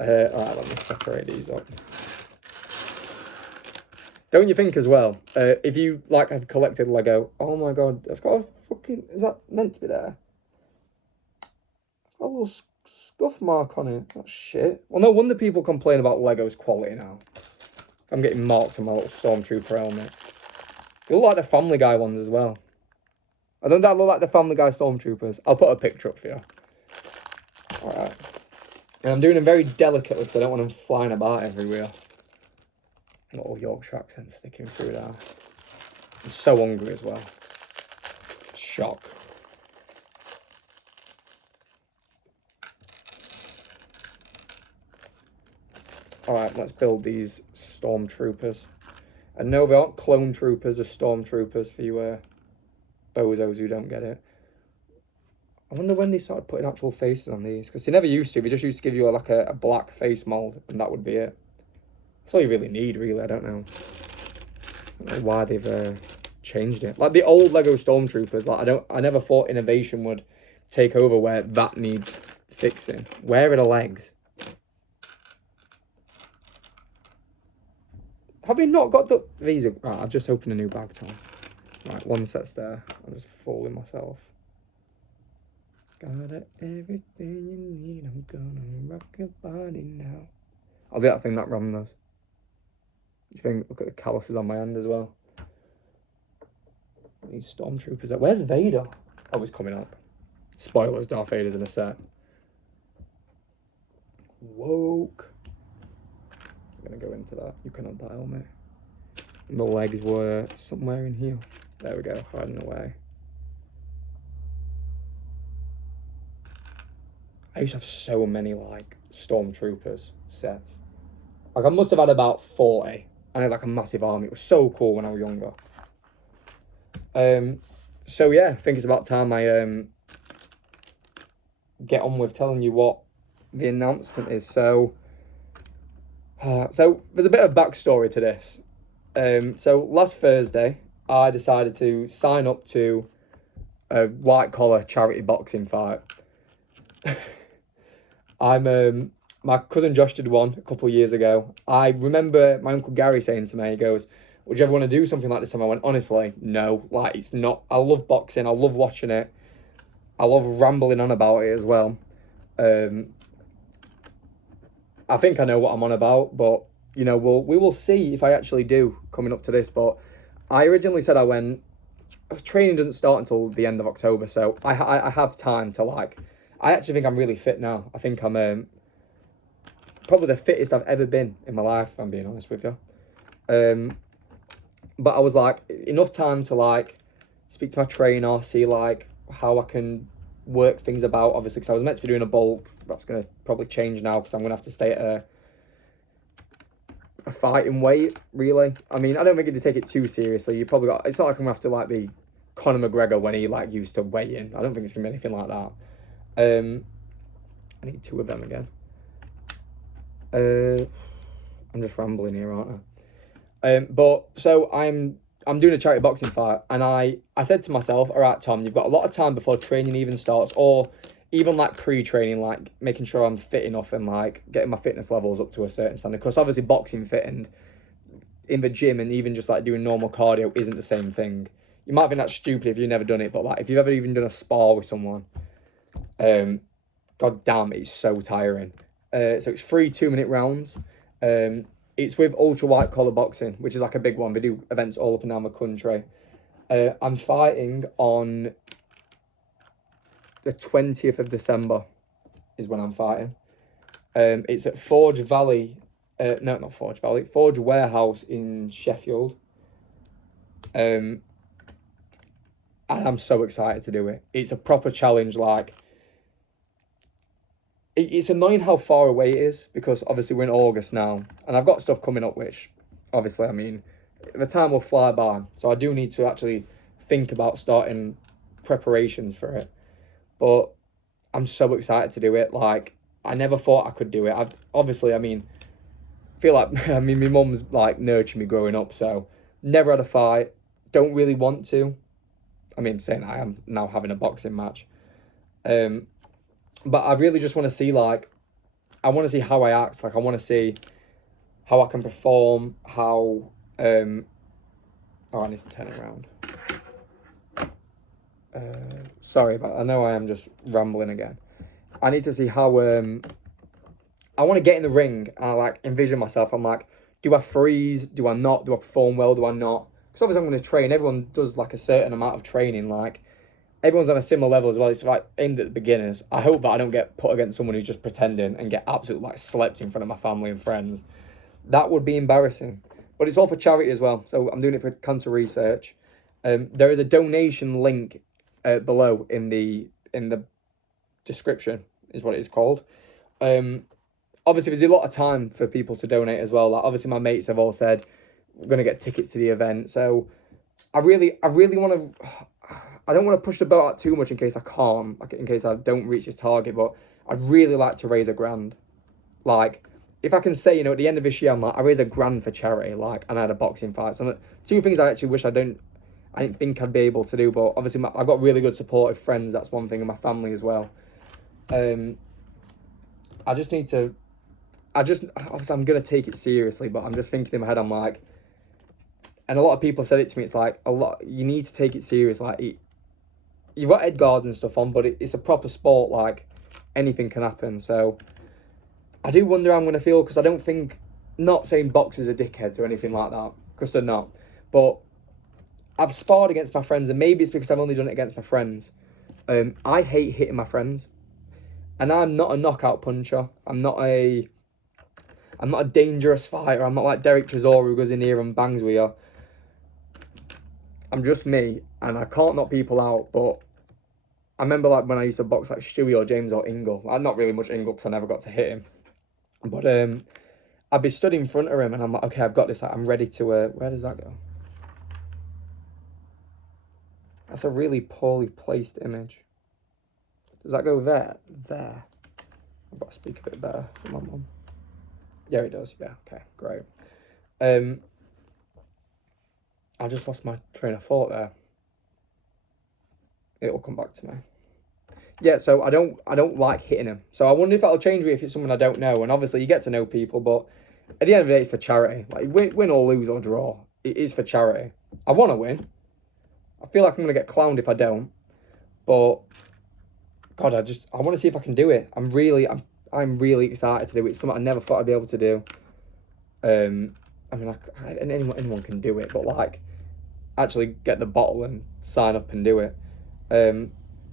Alright, let me separate these up. Don't you think as well, if you like have collected Lego, oh my god, that's got a fucking, is that meant to be there? Got a little scuff mark on it. That's shit. Well, no wonder people complain about Lego's quality now. I'm getting marks on my little Stormtrooper helmet. They look like the Family Guy ones as well. I don't that look like the Family Guy Stormtroopers. I'll put a picture up for you. Alright. And I'm doing them very delicately because I don't want them flying about everywhere. Little Yorkshire accent sticking through there. I'm so hungry as well. Shock. Alright, let's build these stormtroopers. And no, they aren't clone troopers, they're stormtroopers for you bozos who don't get it. wonder when they started putting actual faces on these, because they never used to. They just used to give you like a black face mold, and that would be it. That's all you really need, really. I don't know why they've changed it. Like the old Lego Stormtroopers, like I never thought innovation would take over where that needs fixing. Where are the legs? Have we not got these? Right, I've just opened a new bag, Tom. Right, one set's there. I'm just fooling myself. Got everything you need. I'm gonna rock your body now. I'll do that thing that Ron does. You think? Look at the calluses on my hand as well. These stormtroopers. Where's Vader? Oh, he's coming up. Spoilers: Darth Vader's in a set. Woke. I'm gonna go into that. You cannot dial me. And the legs were somewhere in here. There we go. Hiding away. I used to have so many like stormtroopers sets. Like I must have had about 40. I had like a massive army. It was so cool when I was younger. So yeah, I think it's about time I get on with telling you what the announcement is. So there's a bit of backstory to this. So last Thursday, I decided to sign up to a white collar charity boxing fight. My cousin Josh did one a couple of years ago. I remember my Uncle Gary saying to me, he goes, would you ever want to do something like this? And I went, honestly, no. Like, it's not. I love boxing. I love watching it. I love rambling on about it as well. I think I know what I'm on about, but, you know, we will see if I actually do coming up to this. But I originally said training doesn't start until the end of October, so I have time to, like, I actually think I'm really fit now. I think I'm probably the fittest I've ever been in my life, if I'm being honest with you. But I was like, enough time to like speak to my trainer, see like how I can work things about, obviously, because I was meant to be doing a bulk. That's going to probably change now because I'm going to have to stay at a fighting weight, really. I mean, I don't think you take it too seriously. It's not like I'm going to have to like be Conor McGregor when he like used to weigh in. I don't think it's going to be anything like that. I need 2 of them again. I'm just rambling here, aren't I? But so I'm doing a charity boxing fight, and I said to myself, all right, Tom, you've got a lot of time before training even starts, or even like pre-training, like making sure I'm fit enough and like getting my fitness levels up to a certain standard. Because obviously boxing fit and in the gym and even just like doing normal cardio isn't the same thing. You might think that's stupid if you've never done it, but like if you've ever even done a spar with someone, god damn, it's so tiring. So it's 3 2-minute rounds. It's with ultra white collar boxing, which is like a big one. They do events all up and down the country. I'm fighting on the 20th of December is when I'm fighting. It's at Forge Valley. No, not Forge Valley. Forge Warehouse in Sheffield. And I'm so excited to do it. It's a proper challenge. Like, it's annoying how far away it is because obviously we're in August now, and I've got stuff coming up which, obviously, I mean, the time will fly by. So I do need to actually think about starting preparations for it. But I'm so excited to do it. Like, I never thought I could do it. I feel like, my mum's like nurtured me growing up, so never had a fight. Don't really want to. I mean, saying I am now having a boxing match. But I really just want to see, like, I want to see how I act. Like, I want to see how I can perform, how, oh, I need to turn it around. Sorry, but I know I am just rambling again. I need to see how, I want to get in the ring and I, like, envision myself. I'm like, do I freeze? Do I not? Do I perform well? Do I not? Because obviously I'm going to train. Everyone does, like, a certain amount of training, like, everyone's on a similar level as well. It's like aimed at the beginners. I hope that I don't get put against someone who's just pretending and get absolutely like slept in front of my family and friends. That would be embarrassing. But it's all for charity as well. So I'm doing it for cancer research. There is a donation link below in the description, is what it is called. Obviously, there's a lot of time for people to donate as well. Like, obviously, my mates have all said we're going to get tickets to the event. So I really want to. I don't want to push the boat out too much in case I can't, like in case I don't reach this target, but I'd really like to raise £1,000. Like, if I can say, at the end of this year, I'm like, I raised £1,000 for charity, like, and I had a boxing fight. So two things I actually wish I didn't think I'd be able to do, but obviously I've got really good supportive friends, that's one thing, and my family as well. I just need to, obviously I'm going to take it seriously, but I'm just thinking in my head, I'm like, and a lot of people have said it to me, it's like, you need to take it serious, like, you've got Edgards and stuff on, but it's a proper sport, like, anything can happen, so I do wonder how I'm going to feel, because I don't think, not saying boxers are dickheads or anything like that, because they're not, but I've sparred against my friends, and maybe it's because I've only done it against my friends. I hate hitting my friends, and I'm not a knockout puncher. I'm not a dangerous fighter. I'm not like Derek Chisora who goes in here and bangs with you. I'm just me, and I can't knock people out, but I remember like when I used to box like Stewie or James or Ingle. Like, not really much Ingle because I never got to hit him. But I'd be stood in front of him, and I'm like, okay, I've got this. Like, I'm ready to, where does that go? That's a really poorly placed image. Does that go there? There. I've got to speak a bit better for my mum. Yeah, it does. Yeah, okay, great. I just lost my train of thought there. It'll come back to me. Yeah, so I don't like hitting him. So I wonder if that'll change me if it's someone I don't know. And obviously you get to know people, but at the end of the day, it's for charity. Like, win or lose or draw, it is for charity. I want to win. I feel like I'm going to get clowned if I don't. But, God, I want to see if I can do it. I'm really excited to do it. It's something I never thought I'd be able to do. I mean, anyone can do it, but, like, actually get the bottle and sign up and do it.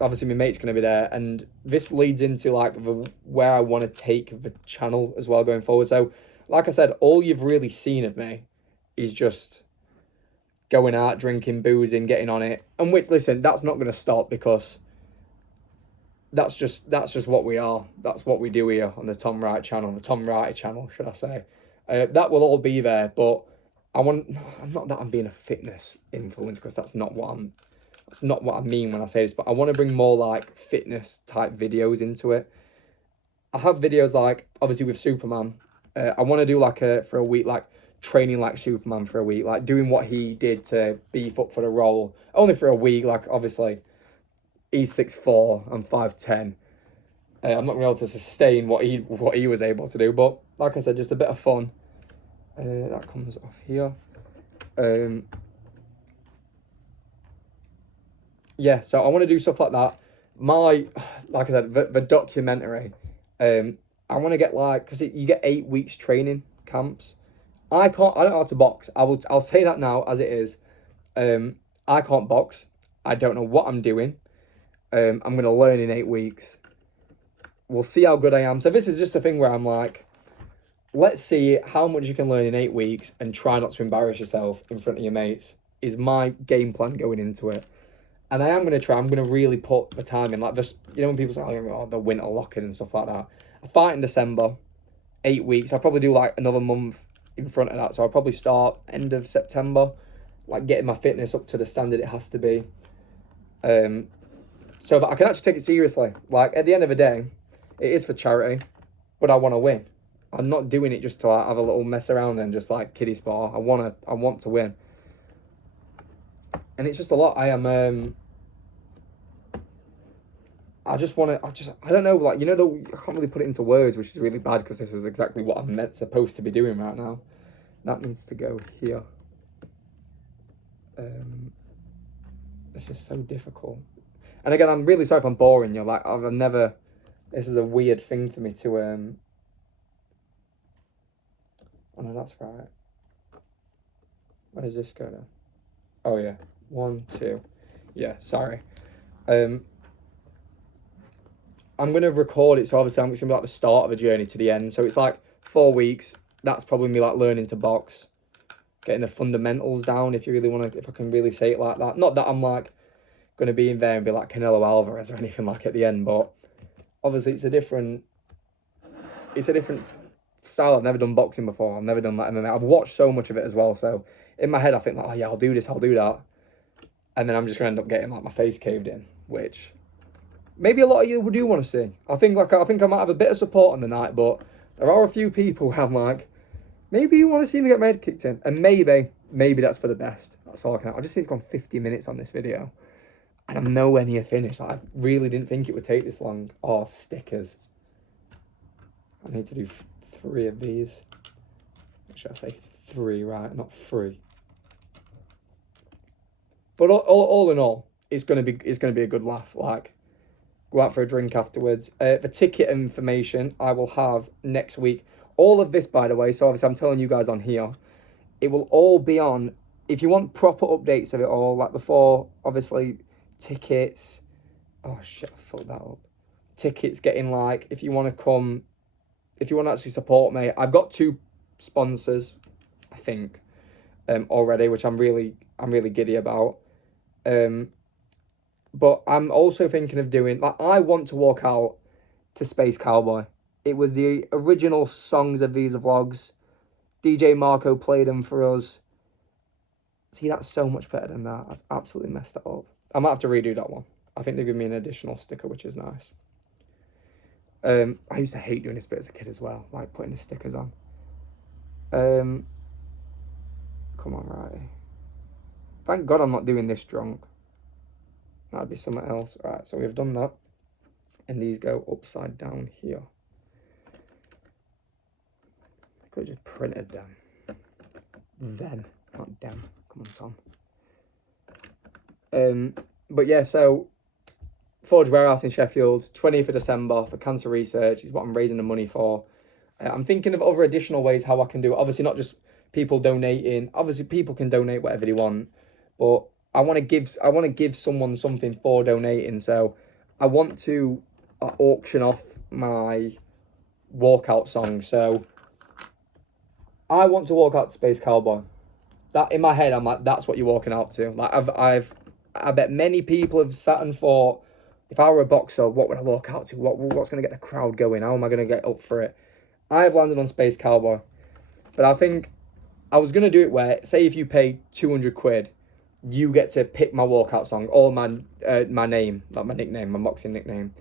Obviously, my mate's going to be there. And this leads into, like, where I want to take the channel as well going forward. So, like I said, all you've really seen of me is just going out, drinking, boozing, getting on it. And which, listen, that's not going to stop, because that's just what we are. That's what we do here on the Tom Wright channel, the Tom Wright channel, should I say. That will all be there, but I'm not that I'm being a fitness influencer, because that's not what I mean when I say this, but I want to bring more like fitness type videos into it. I have videos like, obviously with Superman, I want to do like for a week, like training like Superman for a week, like doing what he did to beef up for the role, only for a week. Like, obviously he's 6'4", I'm 5'10". I'm not going to be able to sustain what he was able to do, but like I said, just a bit of fun. That comes off here. Yeah, so I want to do stuff like that. Like I said, the documentary, I want to get like, because you get 8 weeks training camps. I don't know how to box. I'll say that now as it is. I can't box. I don't know what I'm doing. I'm going to learn in 8 weeks. We'll see how good I am. So this is just a thing where I'm like, let's see how much you can learn in 8 weeks and try not to embarrass yourself in front of your mates, is my game plan going into it. And I am going to try. I'm going to really put the time in. Like, just, when people say, oh, the winter lock-in and stuff like that. I fight in December, 8 weeks. I'll probably do like another month in front of that. So I'll probably start end of September, like getting my fitness up to the standard it has to be. So that I can actually take it seriously. Like, at the end of the day, it is for charity, but I want to win. I'm not doing it just to like, have a little mess around and just like kiddie spar. I want to win. And it's just a lot. I don't know, like, I can't really put it into words, which is really bad, because this is exactly what I'm supposed to be doing right now. That needs to go here. This is so difficult. And again, I'm really sorry if I'm boring you. Like, this is a weird thing for me to, oh no, that's right. Where does this go now? Oh yeah, 1, 2. Yeah, sorry. I'm going to record it, so obviously it's going to be like the start of a journey to the end. So it's like 4 weeks. That's probably me like learning to box, getting the fundamentals down, if I can really say it like that. Not that I'm like going to be in there and be like Canelo Alvarez or anything like at the end, but obviously it's a different style. I've never done boxing before. I've never done like MMA. I've watched so much of it as well. So in my head, I think like, oh yeah, I'll do this, I'll do that. and then I'm just gonna end up getting like my face caved in, which maybe a lot of you do want to see. I think I might have a bit of support on the night, but there are a few people where I'm like, maybe you want to see me get my head kicked in, and maybe that's for the best. That's all I can. I just think it's gone 50 minutes on this video, and I'm nowhere near finished. I really didn't think it would take this long. Oh, stickers. I need to do 3 of these. Should I say 3, right? Not 3. But all in all, it's gonna be a good laugh. Like, go out for a drink afterwards. The ticket information I will have next week. All of this, by the way, so obviously I'm telling you guys on here, it will all be on. If you want proper updates of it all, like before, obviously, tickets. Oh shit, I fucked that up. Tickets getting like, if you want to come, if you want to actually support me, I've got 2 sponsors, I think, already, which I'm really giddy about. But I'm also thinking of doing, like, I want to walk out to Space Cowboy. It was the original songs of these vlogs. DJ Marco played them for us. See, that's so much better than that. I've absolutely messed it up. I might have to redo that one. I think they give me an additional sticker, which is nice. I used to hate doing this bit as a kid as well, like putting the stickers on. Come on, right. Thank God I'm not doing this drunk. That'd be something else. Right, so we've done that. And these go upside down here. I could have just printed them. Then, not them. Come on, Tom. But yeah, so Forge Warehouse in Sheffield, 20th of December for cancer research is what I'm raising the money for. I'm thinking of other additional ways how I can do it. Obviously, not just people donating. Obviously, people can donate whatever they want, but I want to give someone something for donating. So I want to auction off my walkout song. So I want to walk out to Space Cowboy. That in my head, I'm like, that's what you're walking out to. Like I bet many people have sat and thought, if I were a boxer, what would I walk out to? What's going to get the crowd going? How am I going to get up for it? I have landed on Space Cowboy, but I think I was going to do it where, say if you pay 200 quid, you get to pick my walkout song or my name, like my nickname, my boxing nickname.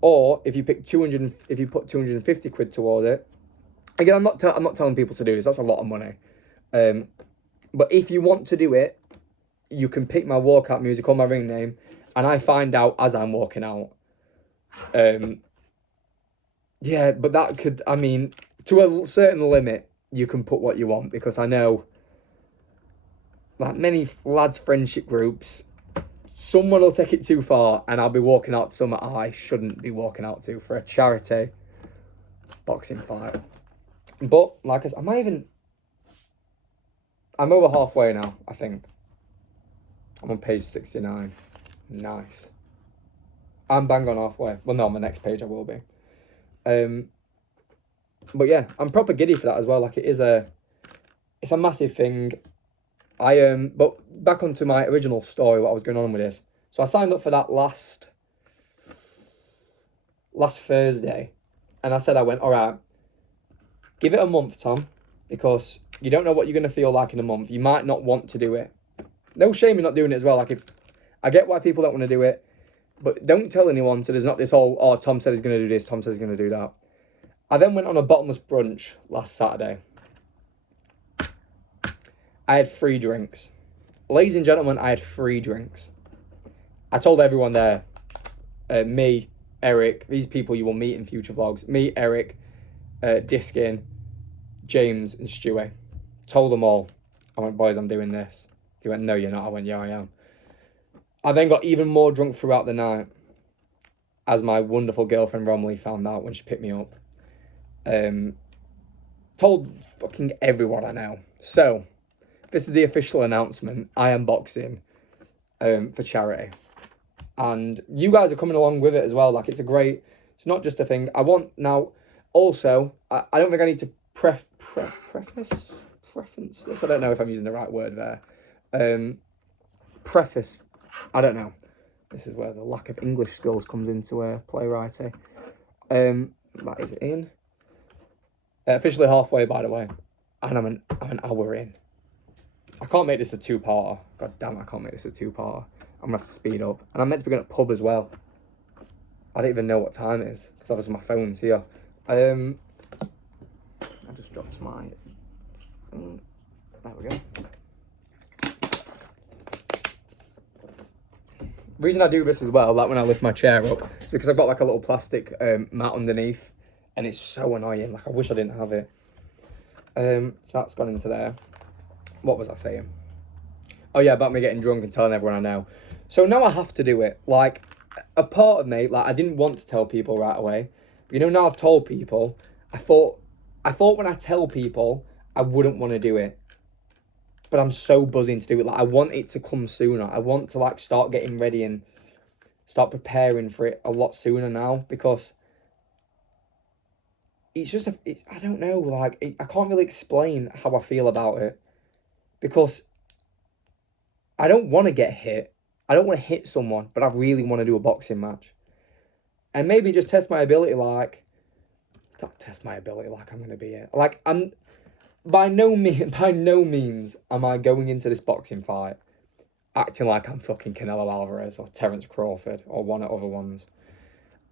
Or if you pick 200, if you put 250 quid toward it, again, I'm not telling people to do this. That's a lot of money. But if you want to do it, you can pick my walkout music or my ring name, and I find out as I'm walking out. Yeah, but that could, I mean, to a certain limit, you can put what you want, because I know, like many lads' friendship groups, someone will take it too far, and I'll be walking out to something I shouldn't be walking out to for a charity boxing fight. But, like I said, I'm over halfway now, I think. I'm on page 69. Nice. I'm bang on halfway. Well, no, on my next page I will be. But yeah, I'm proper giddy for that as well. Like, it's a massive thing. But back onto my original story, what was going on with this. So I signed up for that last Thursday, and I said, I went, all right, give it a month, Tom, because you don't know what you're going to feel like in a month. You might not want to do it. No shame in not doing it as well. Like, if I get why people don't want to do it, but don't tell anyone. So there's not this whole, oh, Tom said he's going to do this, Tom said he's going to do that. I then went on a bottomless brunch last Saturday. I had 3 drinks. Ladies and gentlemen, I had 3 drinks. I told everyone there, me, Eric, these people you will meet in future vlogs, me, Eric, Diskin, James and Stewie. Told them all. I went, boys, I'm doing this. They went, no, you're not. I went, yeah, I am. I then got even more drunk throughout the night, as my wonderful girlfriend Romilly found out when she picked me up. Told fucking everyone I know. So, this is the official announcement. I am boxing for charity. And you guys are coming along with it as well. Like, it's it's not just a thing. I want now, also, I don't think I need to preface this. I don't know if I'm using the right word there. Preface, I don't know. This is where the lack of English skills comes into playwriting. That is in. Officially halfway, by the way. And I'm an hour in. I can't make this a two-parter. God damn, I can't make this a two-parter. I'm gonna have to speed up. And I'm meant to be going to pub as well. I don't even know what time it is, because obviously my phone's here. I just dropped my thing. There we go. The reason I do this as well, like when I lift my chair up, is because I've got like a little plastic mat underneath, and it's so annoying. Like, I wish I didn't have it. So that's gone into there. What was I saying? Oh yeah, about me getting drunk and telling everyone I know. So now I have to do it. Like, a part of me, like, I didn't want to tell people right away. But, you know, now I've told people, I thought when I tell people, I wouldn't want to do it. But I'm so buzzing to do it. Like, I want it to come sooner. I want to, like, start getting ready and start preparing for it a lot sooner now. Because it's just, I don't know, like, I can't really explain how I feel about it. Because I don't want to get hit. I don't want to hit someone, but I really want to do a boxing match. And maybe just test my ability, like... Not test my ability like I'm going to be it. Like, I'm... By no means am I going into this boxing fight acting like I'm fucking Canelo Alvarez or Terence Crawford or one of the other ones.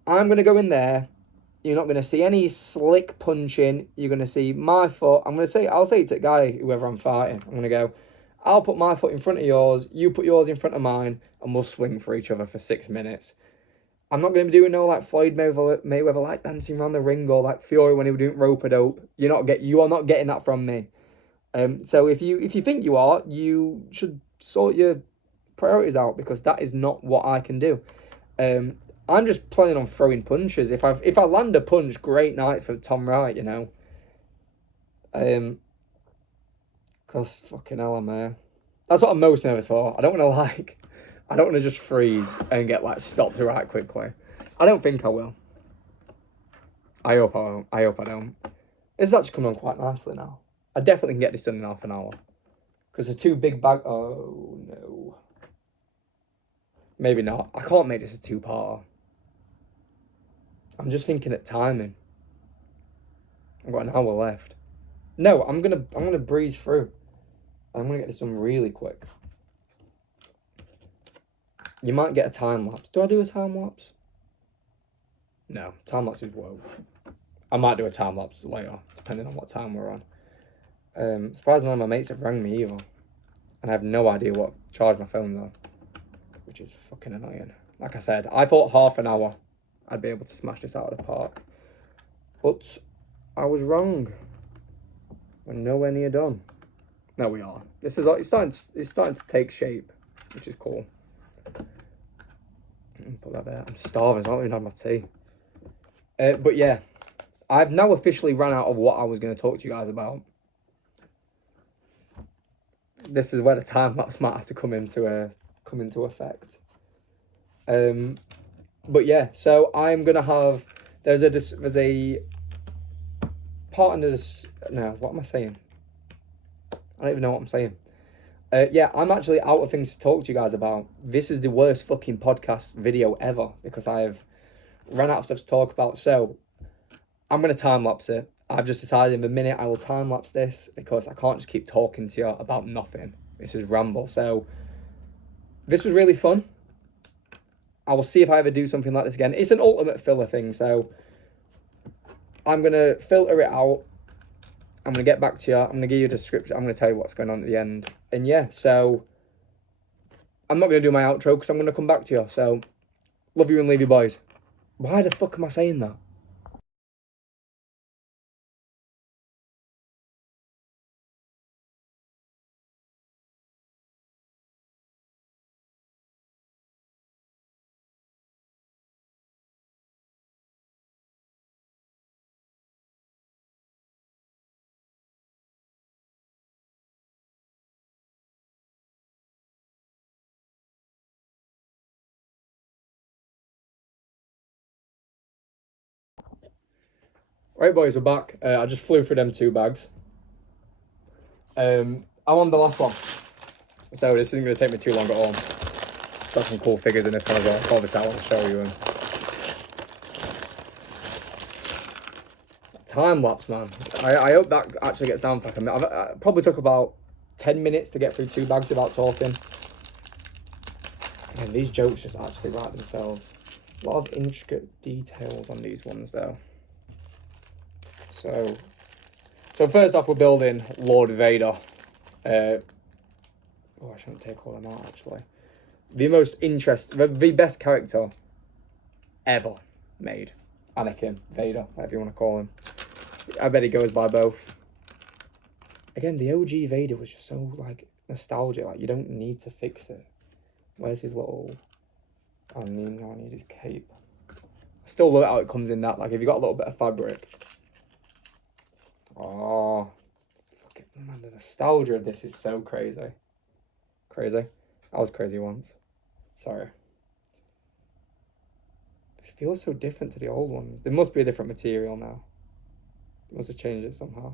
I'm going to go in there. You're not going to see any slick punching. You're going to see my foot. I'll say to the guy, whoever I'm fighting, I'm going to go... I'll put my foot in front of yours, you put yours in front of mine, and we'll swing for each other for 6 minutes. I'm not going to be doing no, like, Floyd Mayweather, like, dancing around the ring, or, like, Fury when he was doing rope-a-dope. You are not getting that from me. So if you think you are, you should sort your priorities out, because that is not what I can do. I'm just planning on throwing punches. If I land a punch, great night for Tom Wright, you know. Because fucking hell, I'm there. That's what I'm most nervous for. I don't want to just freeze and get, like, stopped right quickly. I don't think I will. I hope I won't. I hope I don't. This is actually coming on quite nicely now. I definitely can get this done in half an hour. Because the two big bag... Oh, no. Maybe not. I can't make this a two-parter. I'm just thinking at timing. I've got an hour left. No, I'm gonna breeze through. I'm gonna get this done really quick. You might get a time lapse. Do I do a time lapse? No, time lapse is whoa. I might do a time lapse later, depending on what time we're on. Surprisingly, none of my mates have rang me either, and I have no idea what charge my phone's on, which is fucking annoying. Like I said, I thought half an hour I'd be able to smash this out of the park, but I was wrong. We're nowhere near done. No, we are. This is it's starting to take shape, which is cool. Put that there. I'm starving. So I don't even have my tea. But yeah, I've now officially run out of what I was going to talk to you guys about. This is where the time lapse might have to come into effect. But yeah, so I'm gonna have there's a part in this. No, what am I saying? I don't even know what I'm saying. Yeah, I'm actually out of things to talk to you guys about. This is the worst fucking podcast video ever because I've run out of stuff to talk about. So I'm going to time-lapse it. I've just decided in a minute I will time-lapse this because I can't just keep talking to you about nothing. This is ramble. So this was really fun. I will see if I ever do something like this again. It's an ultimate filler thing, so I'm going to filter it out. I'm going to get back to you. I'm going to give you a description. I'm going to tell you what's going on at the end. And yeah, so I'm not going to do my outro because I'm going to come back to you. So love you and leave you, boys. Why the fuck am I saying that? Right, boys, we're back. I just flew through them 2 bags. I'm on the last one. So this isn't going to take me too long at all. It's got some cool figures in this one as well. So obviously I want to show you them. Time lapse, man. I hope that actually gets down for like a minute. I probably took about 10 minutes to get through 2 bags without talking. And these jokes just actually write themselves. A lot of intricate details on these ones, though. So first off, we're building Lord Vader. I shouldn't take all of them out, actually. The best character ever made. Anakin, Vader, whatever you want to call him. I bet he goes by both. Again, the OG Vader was just so, like, nostalgic. Like, you don't need to fix it. Where's his little... I need his cape. I still love how it comes in that. Like, if you got a little bit of fabric. Oh, fucking man, the nostalgia of this is so crazy. Crazy. I was crazy once. Sorry. This feels so different to the old ones. There must be a different material now. They must have changed it somehow.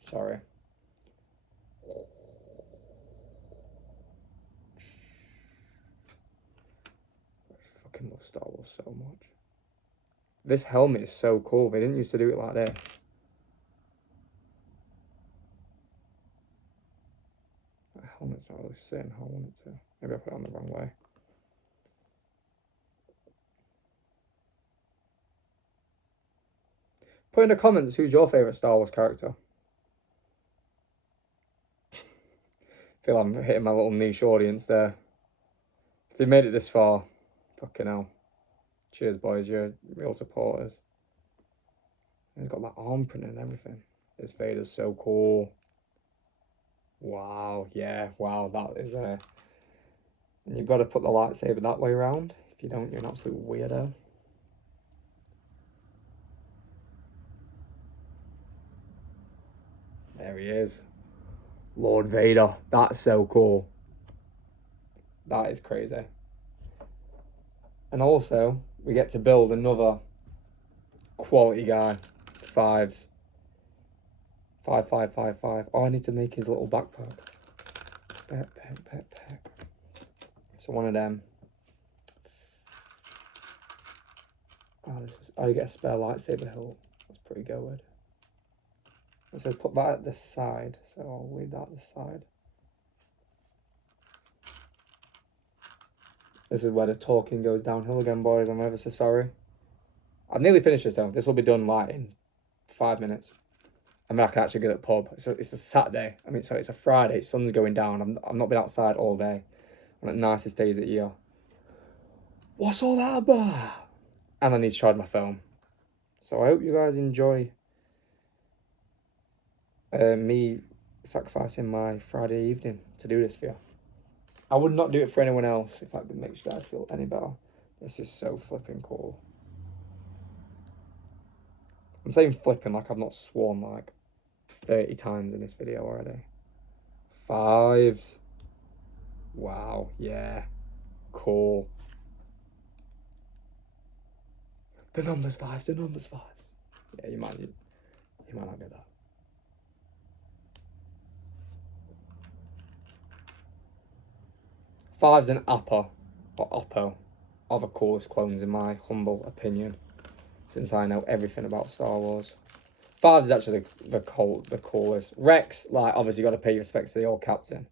Sorry. I fucking love Star Wars so much. This helmet is so cool. They didn't used to do it like this. That helmet's not really sitting how I want it to. Maybe I put it on the wrong way. Put in the comments who's your favourite Star Wars character. I feel I'm hitting my little niche audience there. If you made it this far, fucking hell. Cheers, boys. You're real supporters. And he's got that arm print and everything. This Vader's so cool. Wow. Yeah. Wow. That is a... And you've got to put the lightsaber that way around. If you don't, you're an absolute weirdo. There he is. Lord Vader. That's so cool. That is crazy. And also, we get to build another quality guy. 5s. 5, 5, 5, 5. Oh, I need to make his little backpack. Backpack. So one of them. Oh, you get a spare lightsaber hilt. That's pretty good. It says put that at the side, so I'll leave that at the side. This is where the talking goes downhill again, boys. I'm ever so sorry. I've nearly finished this though. This will be done like in 5 minutes. I mean, I can actually go to the pub. It's a Saturday. I mean, sorry, it's a Friday. Sun's going down. I've not been outside all day. One of the nicest days of the year. What's all that about? And I need to charge my phone. So I hope you guys enjoy me sacrificing my Friday evening to do this for you. I would not do it for anyone else if that makes you guys feel any better. This is so flipping cool. I'm saying flipping like I've not sworn like 30 times in this video already. 5s. Wow, yeah. Cool. The numbers 5s, the numbers 5s. Yeah, you might not get that. Five's an Oppo are the coolest clones in my humble opinion, since I know everything about Star Wars. 5's is actually the coolest. Rex, like, obviously you got to pay your respects to the old captain.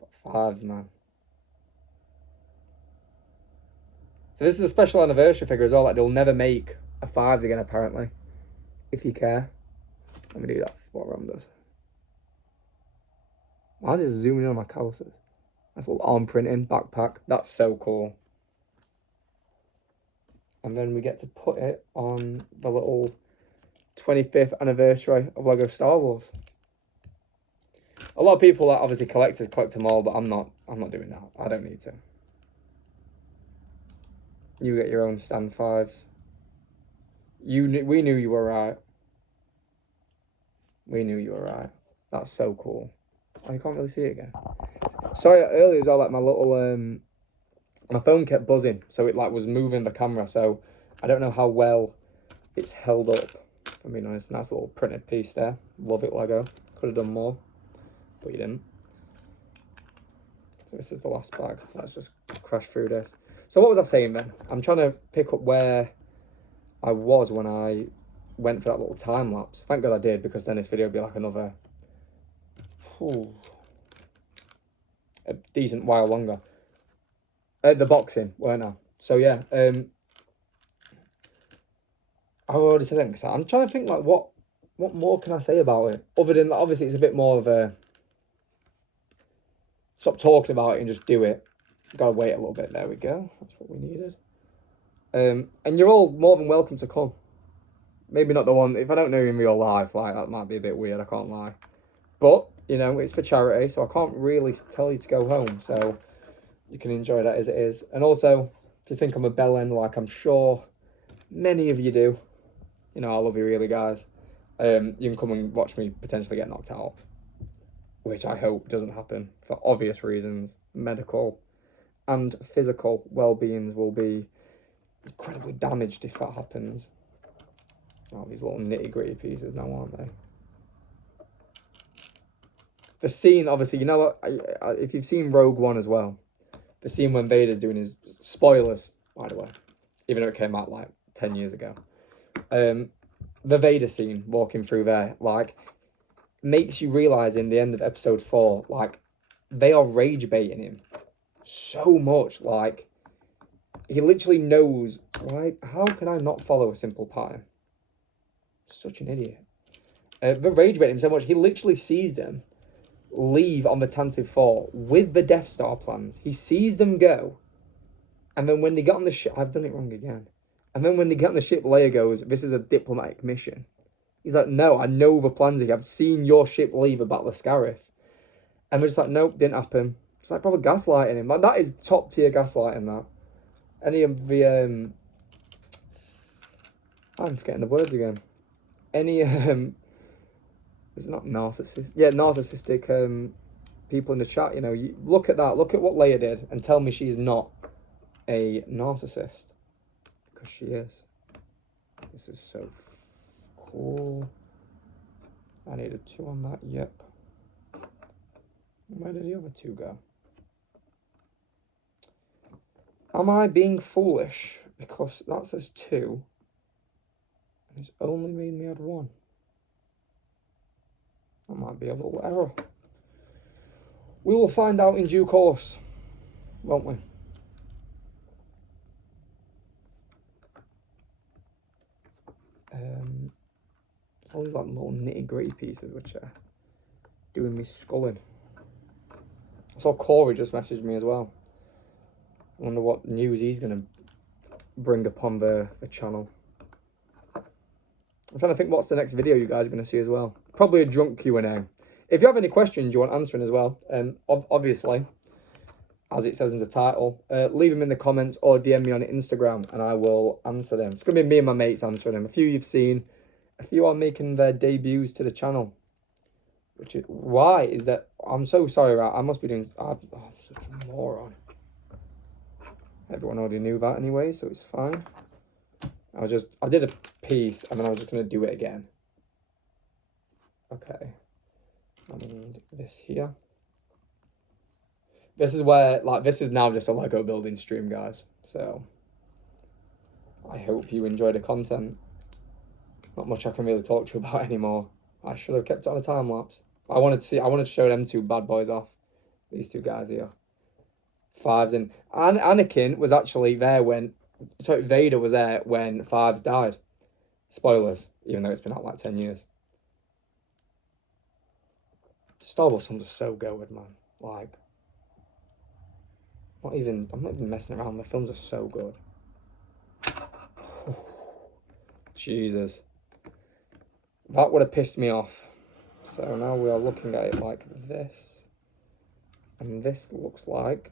But 5's, man. So this is a special anniversary figure as well. Like, they'll never make a 5's again, apparently. If you care. Let me do that before Ron does. Why is it zooming in on my calluses? That's a little arm printing, backpack. That's so cool. And then we get to put it on the little 25th anniversary of LEGO Star Wars. A lot of people are obviously collectors, collect them all, but I'm not doing that. I don't need to. You get your own stand 5s. We knew you were right. We knew you were right. That's so cool. Oh, you can't really see it again. Sorry, earlier as well, like my little my phone kept buzzing, so it like was moving the camera. So I don't know how well it's held up. I mean, nice little printed piece there. Love it, Lego. Could have done more, but you didn't. So this is the last bag. Let's just crash through this. So what was I saying then? I'm trying to pick up where I was when I went for that little time lapse. Thank God I did, because then this video would be like another a decent while longer. The boxing, weren't I? So yeah, I've already said it. I'm trying to think like what more can I say about it, other than obviously it's a bit more of a stop talking about it and just do it. Gotta wait a little bit. There we go. That's what we needed. And you're all more than welcome to come. Maybe not the one, if I don't know you in real life, like, that might be a bit weird, I can't lie. But, you know, it's for charity, so I can't really tell you to go home, so you can enjoy that as it is. And also, if you think I'm a bellend, like I'm sure many of you do, you know, I love you really, guys, you can come and watch me potentially get knocked out, which I hope doesn't happen for obvious reasons. Medical and physical well-beings will be incredibly damaged if that happens. Oh, these little nitty-gritty pieces now, aren't they? The scene, obviously, you know what? If you've seen Rogue One as well, the scene when Vader's doing his... Spoilers, by the way. Even though it came out, like, 10 years ago. The Vader scene, walking through there, like, makes you realise in the end of episode 4, like, they are rage baiting him so much. Like, he literally knows, why? How can I not follow a simple pattern? Such an idiot. The rage baiting him so much, he literally sees them leave on the Tantive 4 with the Death Star plans. He sees them go, and then when they get on the ship, I've done it wrong again. And then when they get on the ship, Leia goes, "This is a diplomatic mission." He's like, "No, I know the plans here. I've seen your ship leave a Battle of Scarif." And we're just like, "Nope, didn't happen." It's like probably gaslighting him. Like, that is top tier gaslighting, that. Any of the I'm forgetting the words again. Any it's not narcissist. Yeah, narcissistic people in the chat, you know, you look at that, look at what Leia did, and tell me she's not a narcissist. Because she is. This is so cool. I need a 2 on that, yep. Where did the other 2 go? Am I being foolish? Because that says 2. And it's only made me add 1. That might be a little error. We will find out in due course, won't we? All these like little nitty-gritty pieces which are doing me sculling. I saw Corey just messaged me as well. I wonder what news he's going to bring upon the channel. I'm trying to think what's the next video you guys are going to see as well. Probably a drunk Q&A. If you have any questions you want answering as well, obviously, as it says in the title, leave them in the comments or DM me on Instagram and I will answer them. It's going to be me and my mates answering them. A few you've seen, a few are making their debuts to the channel. Which is, why is that? I'm so sorry, right? I must be doing... I'm such a moron. Everyone already knew that anyway, so it's fine. I did a piece and then I was just going to do it again. Okay. I need this here. This is where, like, this is now just a Lego building stream, guys. So, I hope you enjoy the content. Not much I can really talk to you about anymore. I should have kept it on a time lapse. I wanted to show them 2 bad boys off. These 2 guys here. Fives and Anakin was actually there when, sorry, Vader was there when Fives died. Spoilers, even though it's been out like 10 years. Star Wars films are so good, man. Like, I'm not even messing around. The films are so good. Jesus. That would have pissed me off. So now we are looking at it like this. And this looks like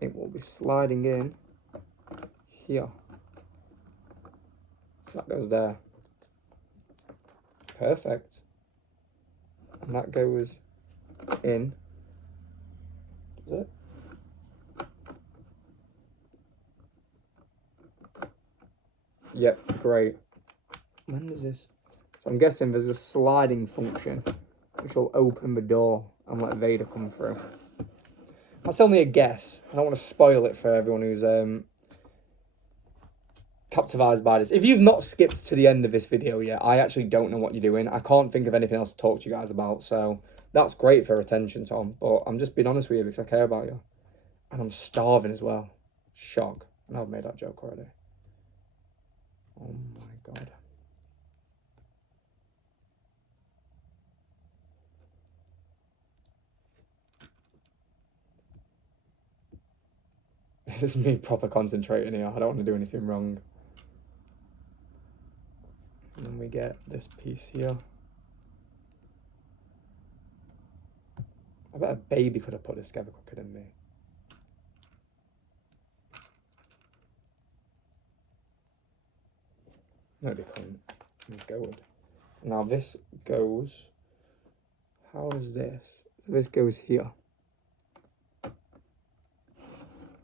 it will be sliding in here. So that goes there. Perfect. And that goes in. Does it? Yep, great. When does this? So I'm guessing there's a sliding function which will open the door and let Vader come through. That's only a guess. I don't want to spoil it for everyone who's captivated by this. If you've not skipped to the end of this video yet, I actually don't know what you're doing. I can't think of anything else to talk to you guys about, so that's great for attention, Tom. But I'm just being honest with you because I care about you. And I'm starving as well. Shock. And I've made that joke already. Oh my God. This is me proper concentrating here. I don't want to do anything wrong. And then we get this piece here. I bet a baby could have put this together quicker than me. No, they couldn't. It's good. Now this goes... How does this? This goes here.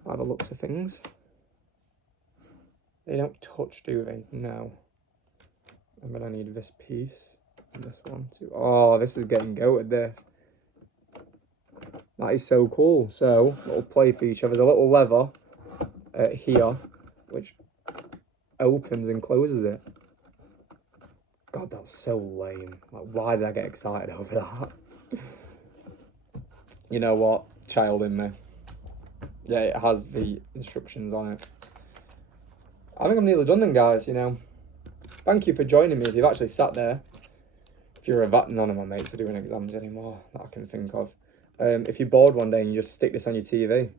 By the looks of things. They don't touch, do they? No. And then I need this piece. And this one too. Oh, this is getting goated, this. That is so cool. So, little play feature. There's a little lever here, which opens and closes it. God, that's so lame. Like, why did I get excited over that? You know what? Child in me. Yeah, it has the instructions on it. I think I'm nearly done then, guys, you know. Thank you for joining me if you've actually sat there. If you're a vet, none of my mates are doing exams anymore that I can think of. If you're bored one day and you just stick this on your TV,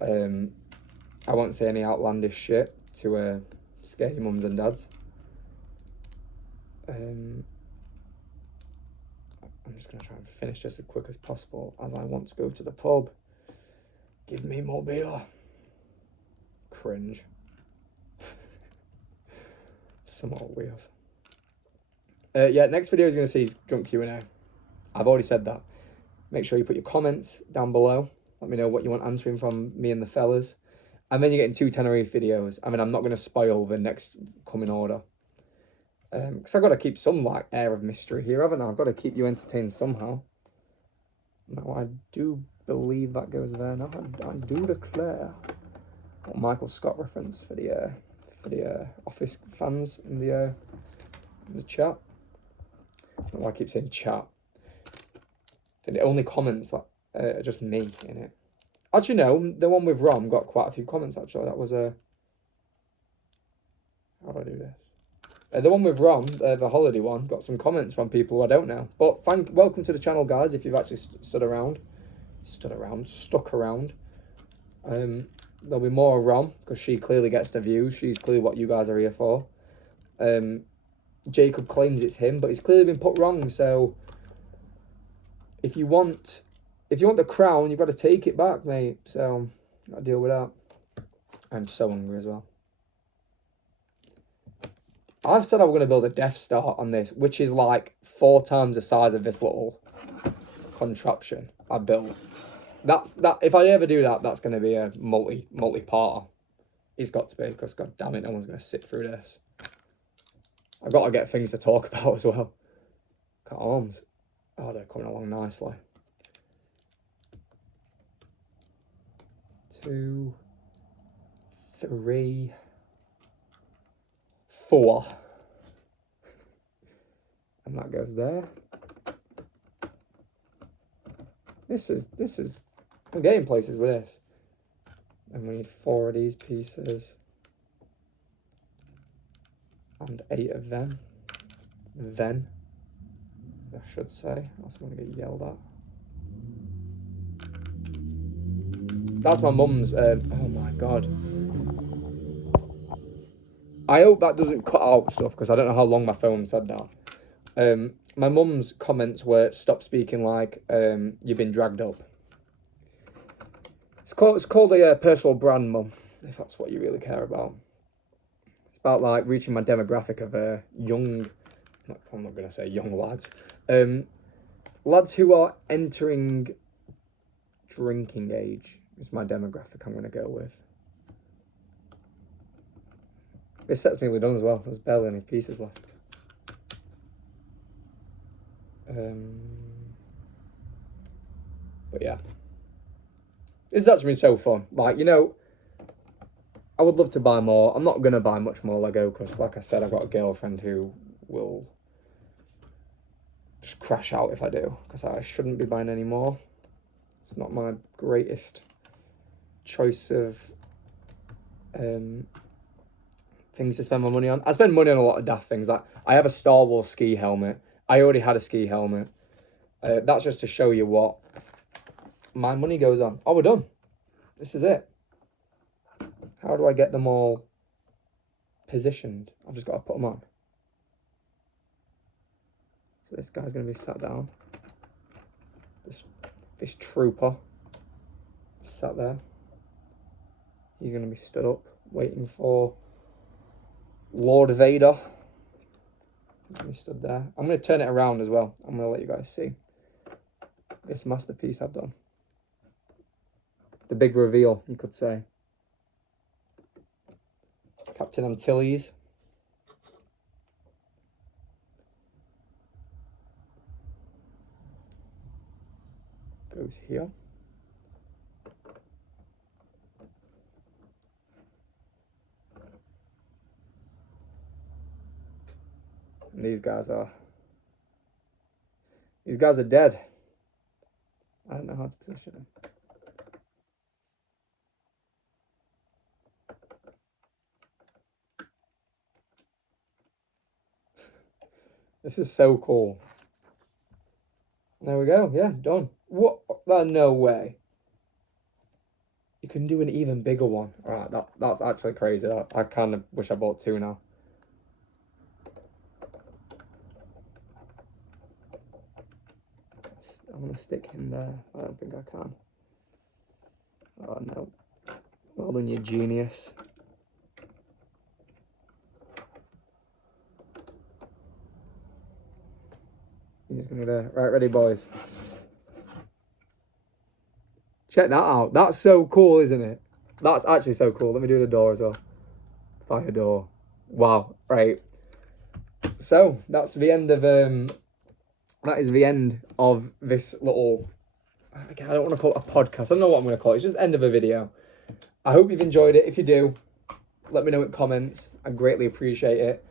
I won't say any outlandish shit to scare your mums and dads. I'm just going to try and finish this as quick as possible as I want to go to the pub. Give me more beer. Cringe. Somewhat weird. Yeah, next video is going to see is drunk Q&A. I've already said that. Make sure you put your comments down below. Let me know what you want answering from me and the fellas. And then you're getting 2 Tenerife videos. I mean, I'm not going to spoil the next coming order. Because I've got to keep some like air of mystery here, haven't I? I've got to keep you entertained somehow. Now, I do believe that goes there. Now, I do declare. Got Michael Scott reference for the Office fans in the chat. I don't know why I keep saying chat. The only comments are just me in it. Actually, no, the one with Rom got quite a few comments, actually. That was a... How do I do this? The one with Rom, the holiday one, got some comments from people who I don't know. But welcome to the channel, guys, if you've actually stuck around. There'll be more Rom, because she clearly gets the views. She's clearly what you guys are here for. Jacob claims it's him, but he's clearly been put wrong, so... If you want the crown, you've got to take it back, mate. So, got to deal with that. I'm so hungry as well. I've said I'm going to build a Death Star on this, which is like 4 times the size of this little contraption I built. That. If I ever do that, that's going to be a multi-parter. It's got to be, because god damn it, no one's going to sit through this. I've got to get things to talk about as well. Got arms. Oh, they're coming along nicely. 2, 3, 4. And that goes there. This is I'm getting places with this. And we need 4 of these pieces. And 8 of them. Then I should say. That's going to get yelled at. That's my mum's. Oh my god. I hope that doesn't cut out stuff because I don't know how long my phone said that. My mum's comments were stop speaking like you've been dragged up. It's called a personal brand, mum, if that's what you really care about. It's about like reaching my demographic of young. I'm not going to say young lads. Lads who are entering drinking age is my demographic I'm going to go with. This set's nearly done as well. There's barely any pieces left. But yeah. This has actually been so fun. Like, you know, I would love to buy more. I'm not going to buy much more Lego because, like I said, I've got a girlfriend who will just crash out if I do, because I shouldn't be buying any more. It's not my greatest choice of things to spend my money on. I spend money on a lot of daft things. Like, I have a Star Wars ski helmet. I already had a ski helmet. That's just to show you what my money goes on. Oh, we're done. This is it. How do I get them all positioned? I've just got to put them on. So this guy's going to be sat down. This trooper sat there. He's going to be stood up, waiting for Lord Vader. He's going to be stood there. I'm going to turn it around as well. I'm going to let you guys see this masterpiece I've done. The big reveal, you could say. Captain Antilles. Goes here. And these guys are dead. I don't know how to position them. This is so cool. There we go. Yeah, done. What? No way. You can do an even bigger one. All right, that's actually crazy. I kind of wish I bought two now. I'm going to stick him there. I don't think I can. Oh, no. Well done, you genius. He's just going to be there. Right, ready, boys. Check that out. That's so cool, isn't it? That's actually so cool. Let me do the door as well. Fire door. Wow. Right. So, that's the end of... that is the end of this little... I don't want to call it a podcast. I don't know what I'm going to call it. It's just the end of a video. I hope you've enjoyed it. If you do, let me know in comments. I greatly appreciate it.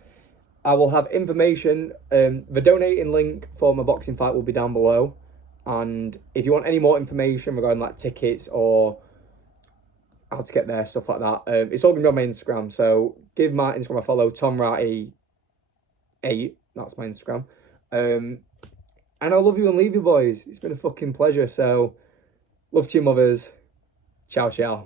I will have information. The donating link for my boxing fight will be down below. And if you want any more information regarding like tickets or how to get there, stuff like that, it's all going to be on my Instagram. So give my Instagram a follow, TomRatty8. That's my Instagram. And I love you and leave you, boys. It's been a fucking pleasure. So love to your mothers. Ciao, ciao.